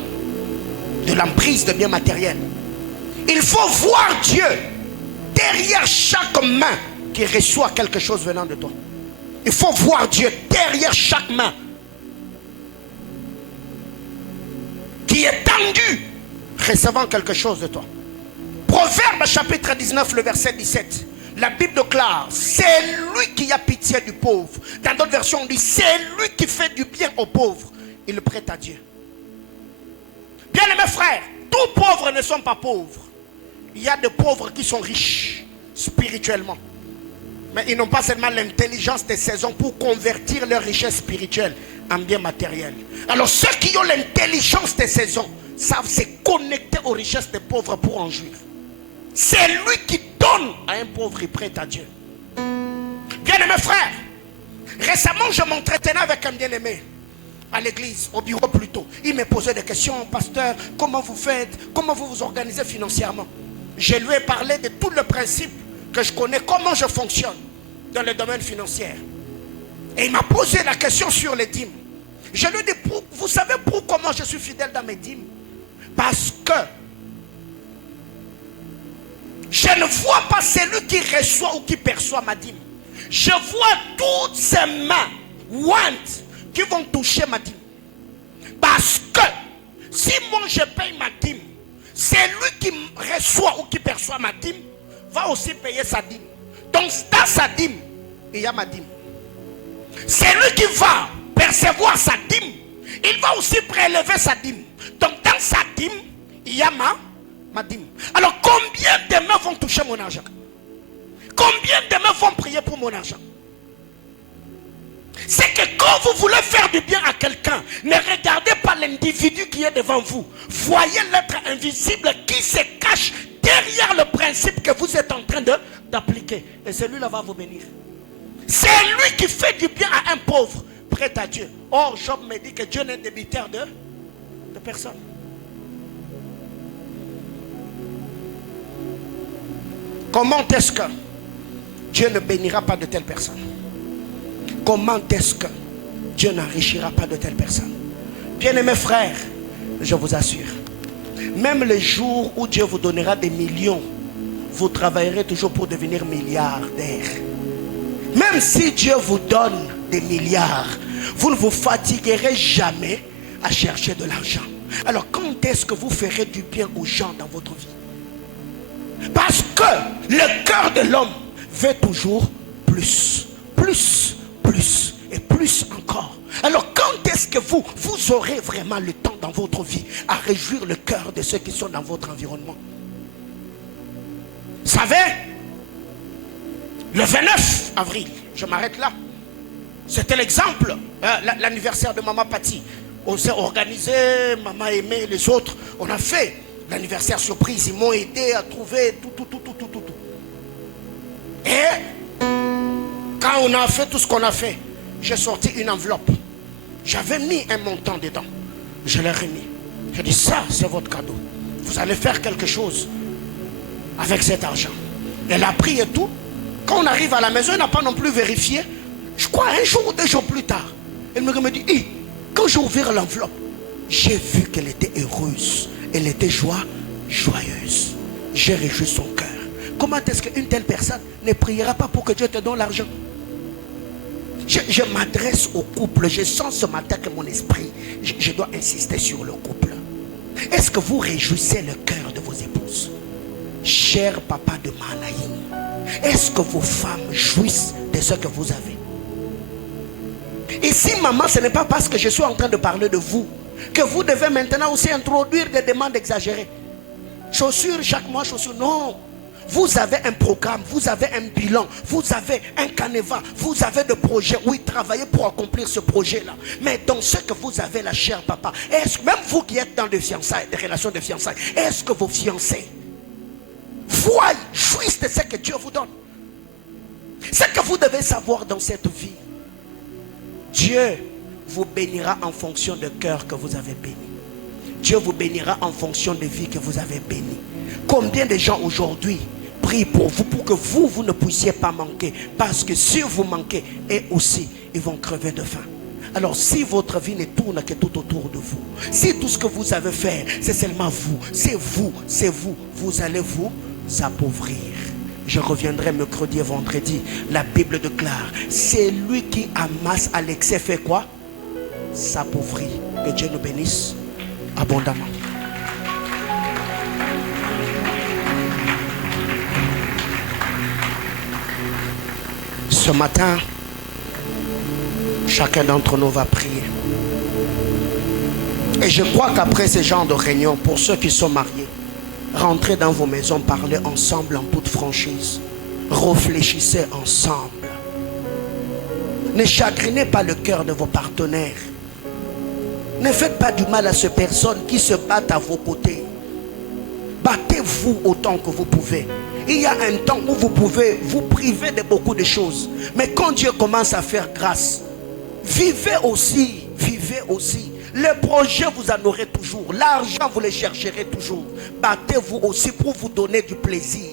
de l'emprise de biens matériels, il faut voir Dieu derrière chaque main qui reçoit quelque chose venant de toi. Il faut voir Dieu derrière chaque main qui est tendue recevant quelque chose de toi. Proverbe chapitre 19, le verset 17. La Bible déclare, c'est lui qui a pitié du pauvre. Dans d'autres versions, on dit, c'est lui qui fait du bien aux pauvres. Il le prête à Dieu. Bien-aimés frères, tous pauvres ne sont pas pauvres. Il y a des pauvres qui sont riches spirituellement. Mais ils n'ont pas seulement l'intelligence des saisons pour convertir leur richesse spirituelle en bien matériel. Alors ceux qui ont l'intelligence des saisons savent se connecter aux richesses des pauvres pour en jouir. C'est lui qui donne à un pauvre, il prête à Dieu. Bien-aimés frères, récemment je m'entretenais avec un bien-aimé à l'église, au bureau plutôt. Il me posait des questions, pasteur, comment vous faites, comment vous vous organisez financièrement. Je lui ai parlé de tout le principe que je connais, comment je fonctionne dans le domaine financier. Et il m'a posé la question sur les dîmes. Je lui ai dit, vous savez comment je suis fidèle dans mes dîmes? Parce que je ne vois pas celui qui reçoit ou qui perçoit ma dîme. Je vois toutes ces mains qui vont toucher ma dîme. Parce que si moi je paye ma dîme, celui qui reçoit ou qui perçoit ma dîme va aussi payer sa dîme. Donc dans sa dîme, il y a ma dîme. Celui qui va percevoir sa dîme, il va aussi prélever sa dîme. Donc dans sa dîme, il y a ma dîme. Alors combien de mains vont toucher mon argent? Combien de mains vont prier pour mon argent? C'est que quand vous voulez faire du bien à quelqu'un, ne regardez pas l'individu qui est devant vous. Voyez l'être invisible qui se cache derrière le principe que vous êtes en train d'appliquer. Et celui-là va vous bénir. C'est lui qui fait du bien à un pauvre, prête à Dieu. Or, Job me dit que Dieu n'est débiteur de personne. Comment est-ce que Dieu ne bénira pas de telles personnes? Comment est-ce que Dieu n'enrichira pas de telles personnes? Bien-aimés frères, je vous assure, même le jour où Dieu vous donnera des millions, vous travaillerez toujours pour devenir milliardaire. Même si Dieu vous donne des milliards, vous ne vous fatiguerez jamais à chercher de l'argent. Alors quand est-ce que vous ferez du bien aux gens dans votre vie? Parce que le cœur de l'homme veut toujours plus, plus, plus et plus encore. Alors quand est-ce que vous aurez vraiment le temps dans votre vie à réjouir le cœur de ceux qui sont dans votre environnement? Vous savez, le 29 avril, je m'arrête là. C'était l'exemple, l'anniversaire de Maman Patti. On s'est organisé, maman aimée, les autres. On a fait l'anniversaire surprise. Ils m'ont aidé à trouver tout. Et quand on a fait tout ce qu'on a fait, j'ai sorti une enveloppe. J'avais mis un montant dedans. Je l'ai remis. J'ai dit, ça, c'est votre cadeau. Vous allez faire quelque chose avec cet argent. Elle a pris et tout. Quand on arrive à la maison, elle n'a pas non plus vérifié. Je crois un jour ou 2 jours plus tard, elle me dit, hey, quand j'ai ouvert l'enveloppe, j'ai vu qu'elle était heureuse. Elle était joyeuse. J'ai réjoui son cœur. Comment est-ce qu'une telle personne ne priera pas pour que Dieu te donne l'argent? Je m'adresse au couple. Je sens ce matin que mon esprit, je dois insister sur le couple. Est-ce que vous réjouissez le cœur de vos épouses? Cher papa de Manaïm, est-ce que vos femmes jouissent de ce que vous avez? Et si maman, ce n'est pas parce que je suis en train de parler de vous que vous devez maintenant aussi introduire des demandes exagérées. Chaussures chaque mois, chaussures. Non. Vous avez un programme, vous avez un bilan, vous avez un canevas, vous avez des projets. Oui, travaillez pour accomplir ce projet-là. Mais dans ce que vous avez là, cher papa, est-ce que même vous qui êtes dans des fiançailles, des relations de fiançailles, est-ce que vos fiancés voient, jouissent de ce que Dieu vous donne? Ce que vous devez savoir dans cette vie, Dieu vous bénira en fonction de cœur que vous avez béni. Dieu vous bénira en fonction de vie que vous avez béni. Combien de gens aujourd'hui prient pour vous que vous ne puissiez pas manquer? Parce que si vous manquez, eux aussi, ils vont crever de faim. Alors si votre vie ne tourne que tout autour de vous, si tout ce que vous avez fait, c'est seulement vous, vous allez vous appauvrir. Je reviendrai mercredi et vendredi. La Bible déclare, c'est lui qui amasse à l'excès fait quoi? S'appauvrit. Que Dieu nous bénisse abondamment. Ce matin, chacun d'entre nous va prier. Et je crois qu'après ce genre de réunion, pour ceux qui sont mariés, rentrez dans vos maisons, parlez ensemble en toute franchise. Réfléchissez ensemble. Ne chagrinez pas le cœur de vos partenaires. Ne faites pas du mal à ces personnes qui se battent à vos côtés. Battez-vous autant que vous pouvez. Il y a un temps où vous pouvez vous priver de beaucoup de choses. Mais quand Dieu commence à faire grâce, vivez aussi. Le projet, vous en aurez toujours. L'argent, vous le chercherez toujours. Battez-vous aussi pour vous donner du plaisir.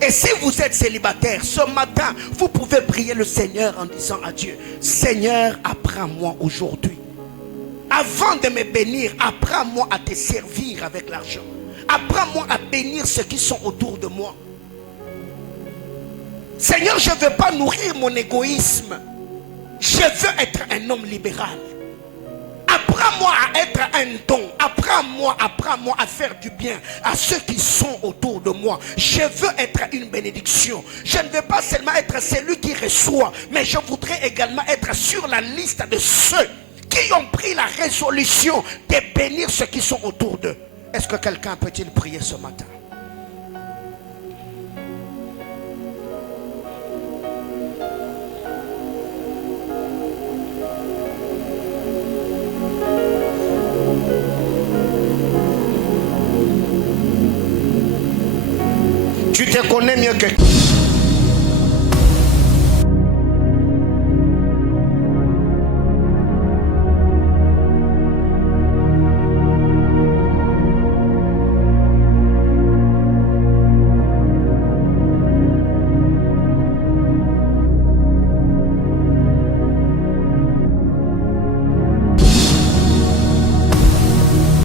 Et si vous êtes célibataire, ce matin, vous pouvez prier le Seigneur en disant à Dieu, Seigneur, apprends-moi aujourd'hui. Avant de me bénir, apprends-moi à te servir avec l'argent. Apprends-moi à bénir ceux qui sont autour de moi. Seigneur, je ne veux pas nourrir mon égoïsme. Je veux être un homme libéral. Apprends-moi à être un don. Apprends-moi à faire du bien à ceux qui sont autour de moi. Je veux être une bénédiction. Je ne veux pas seulement être celui qui reçoit, mais je voudrais également être sur la liste de ceux qui ont pris la résolution de bénir ceux qui sont autour d'eux. Est-ce que quelqu'un peut-il prier ce matin? Tu te connais mieux que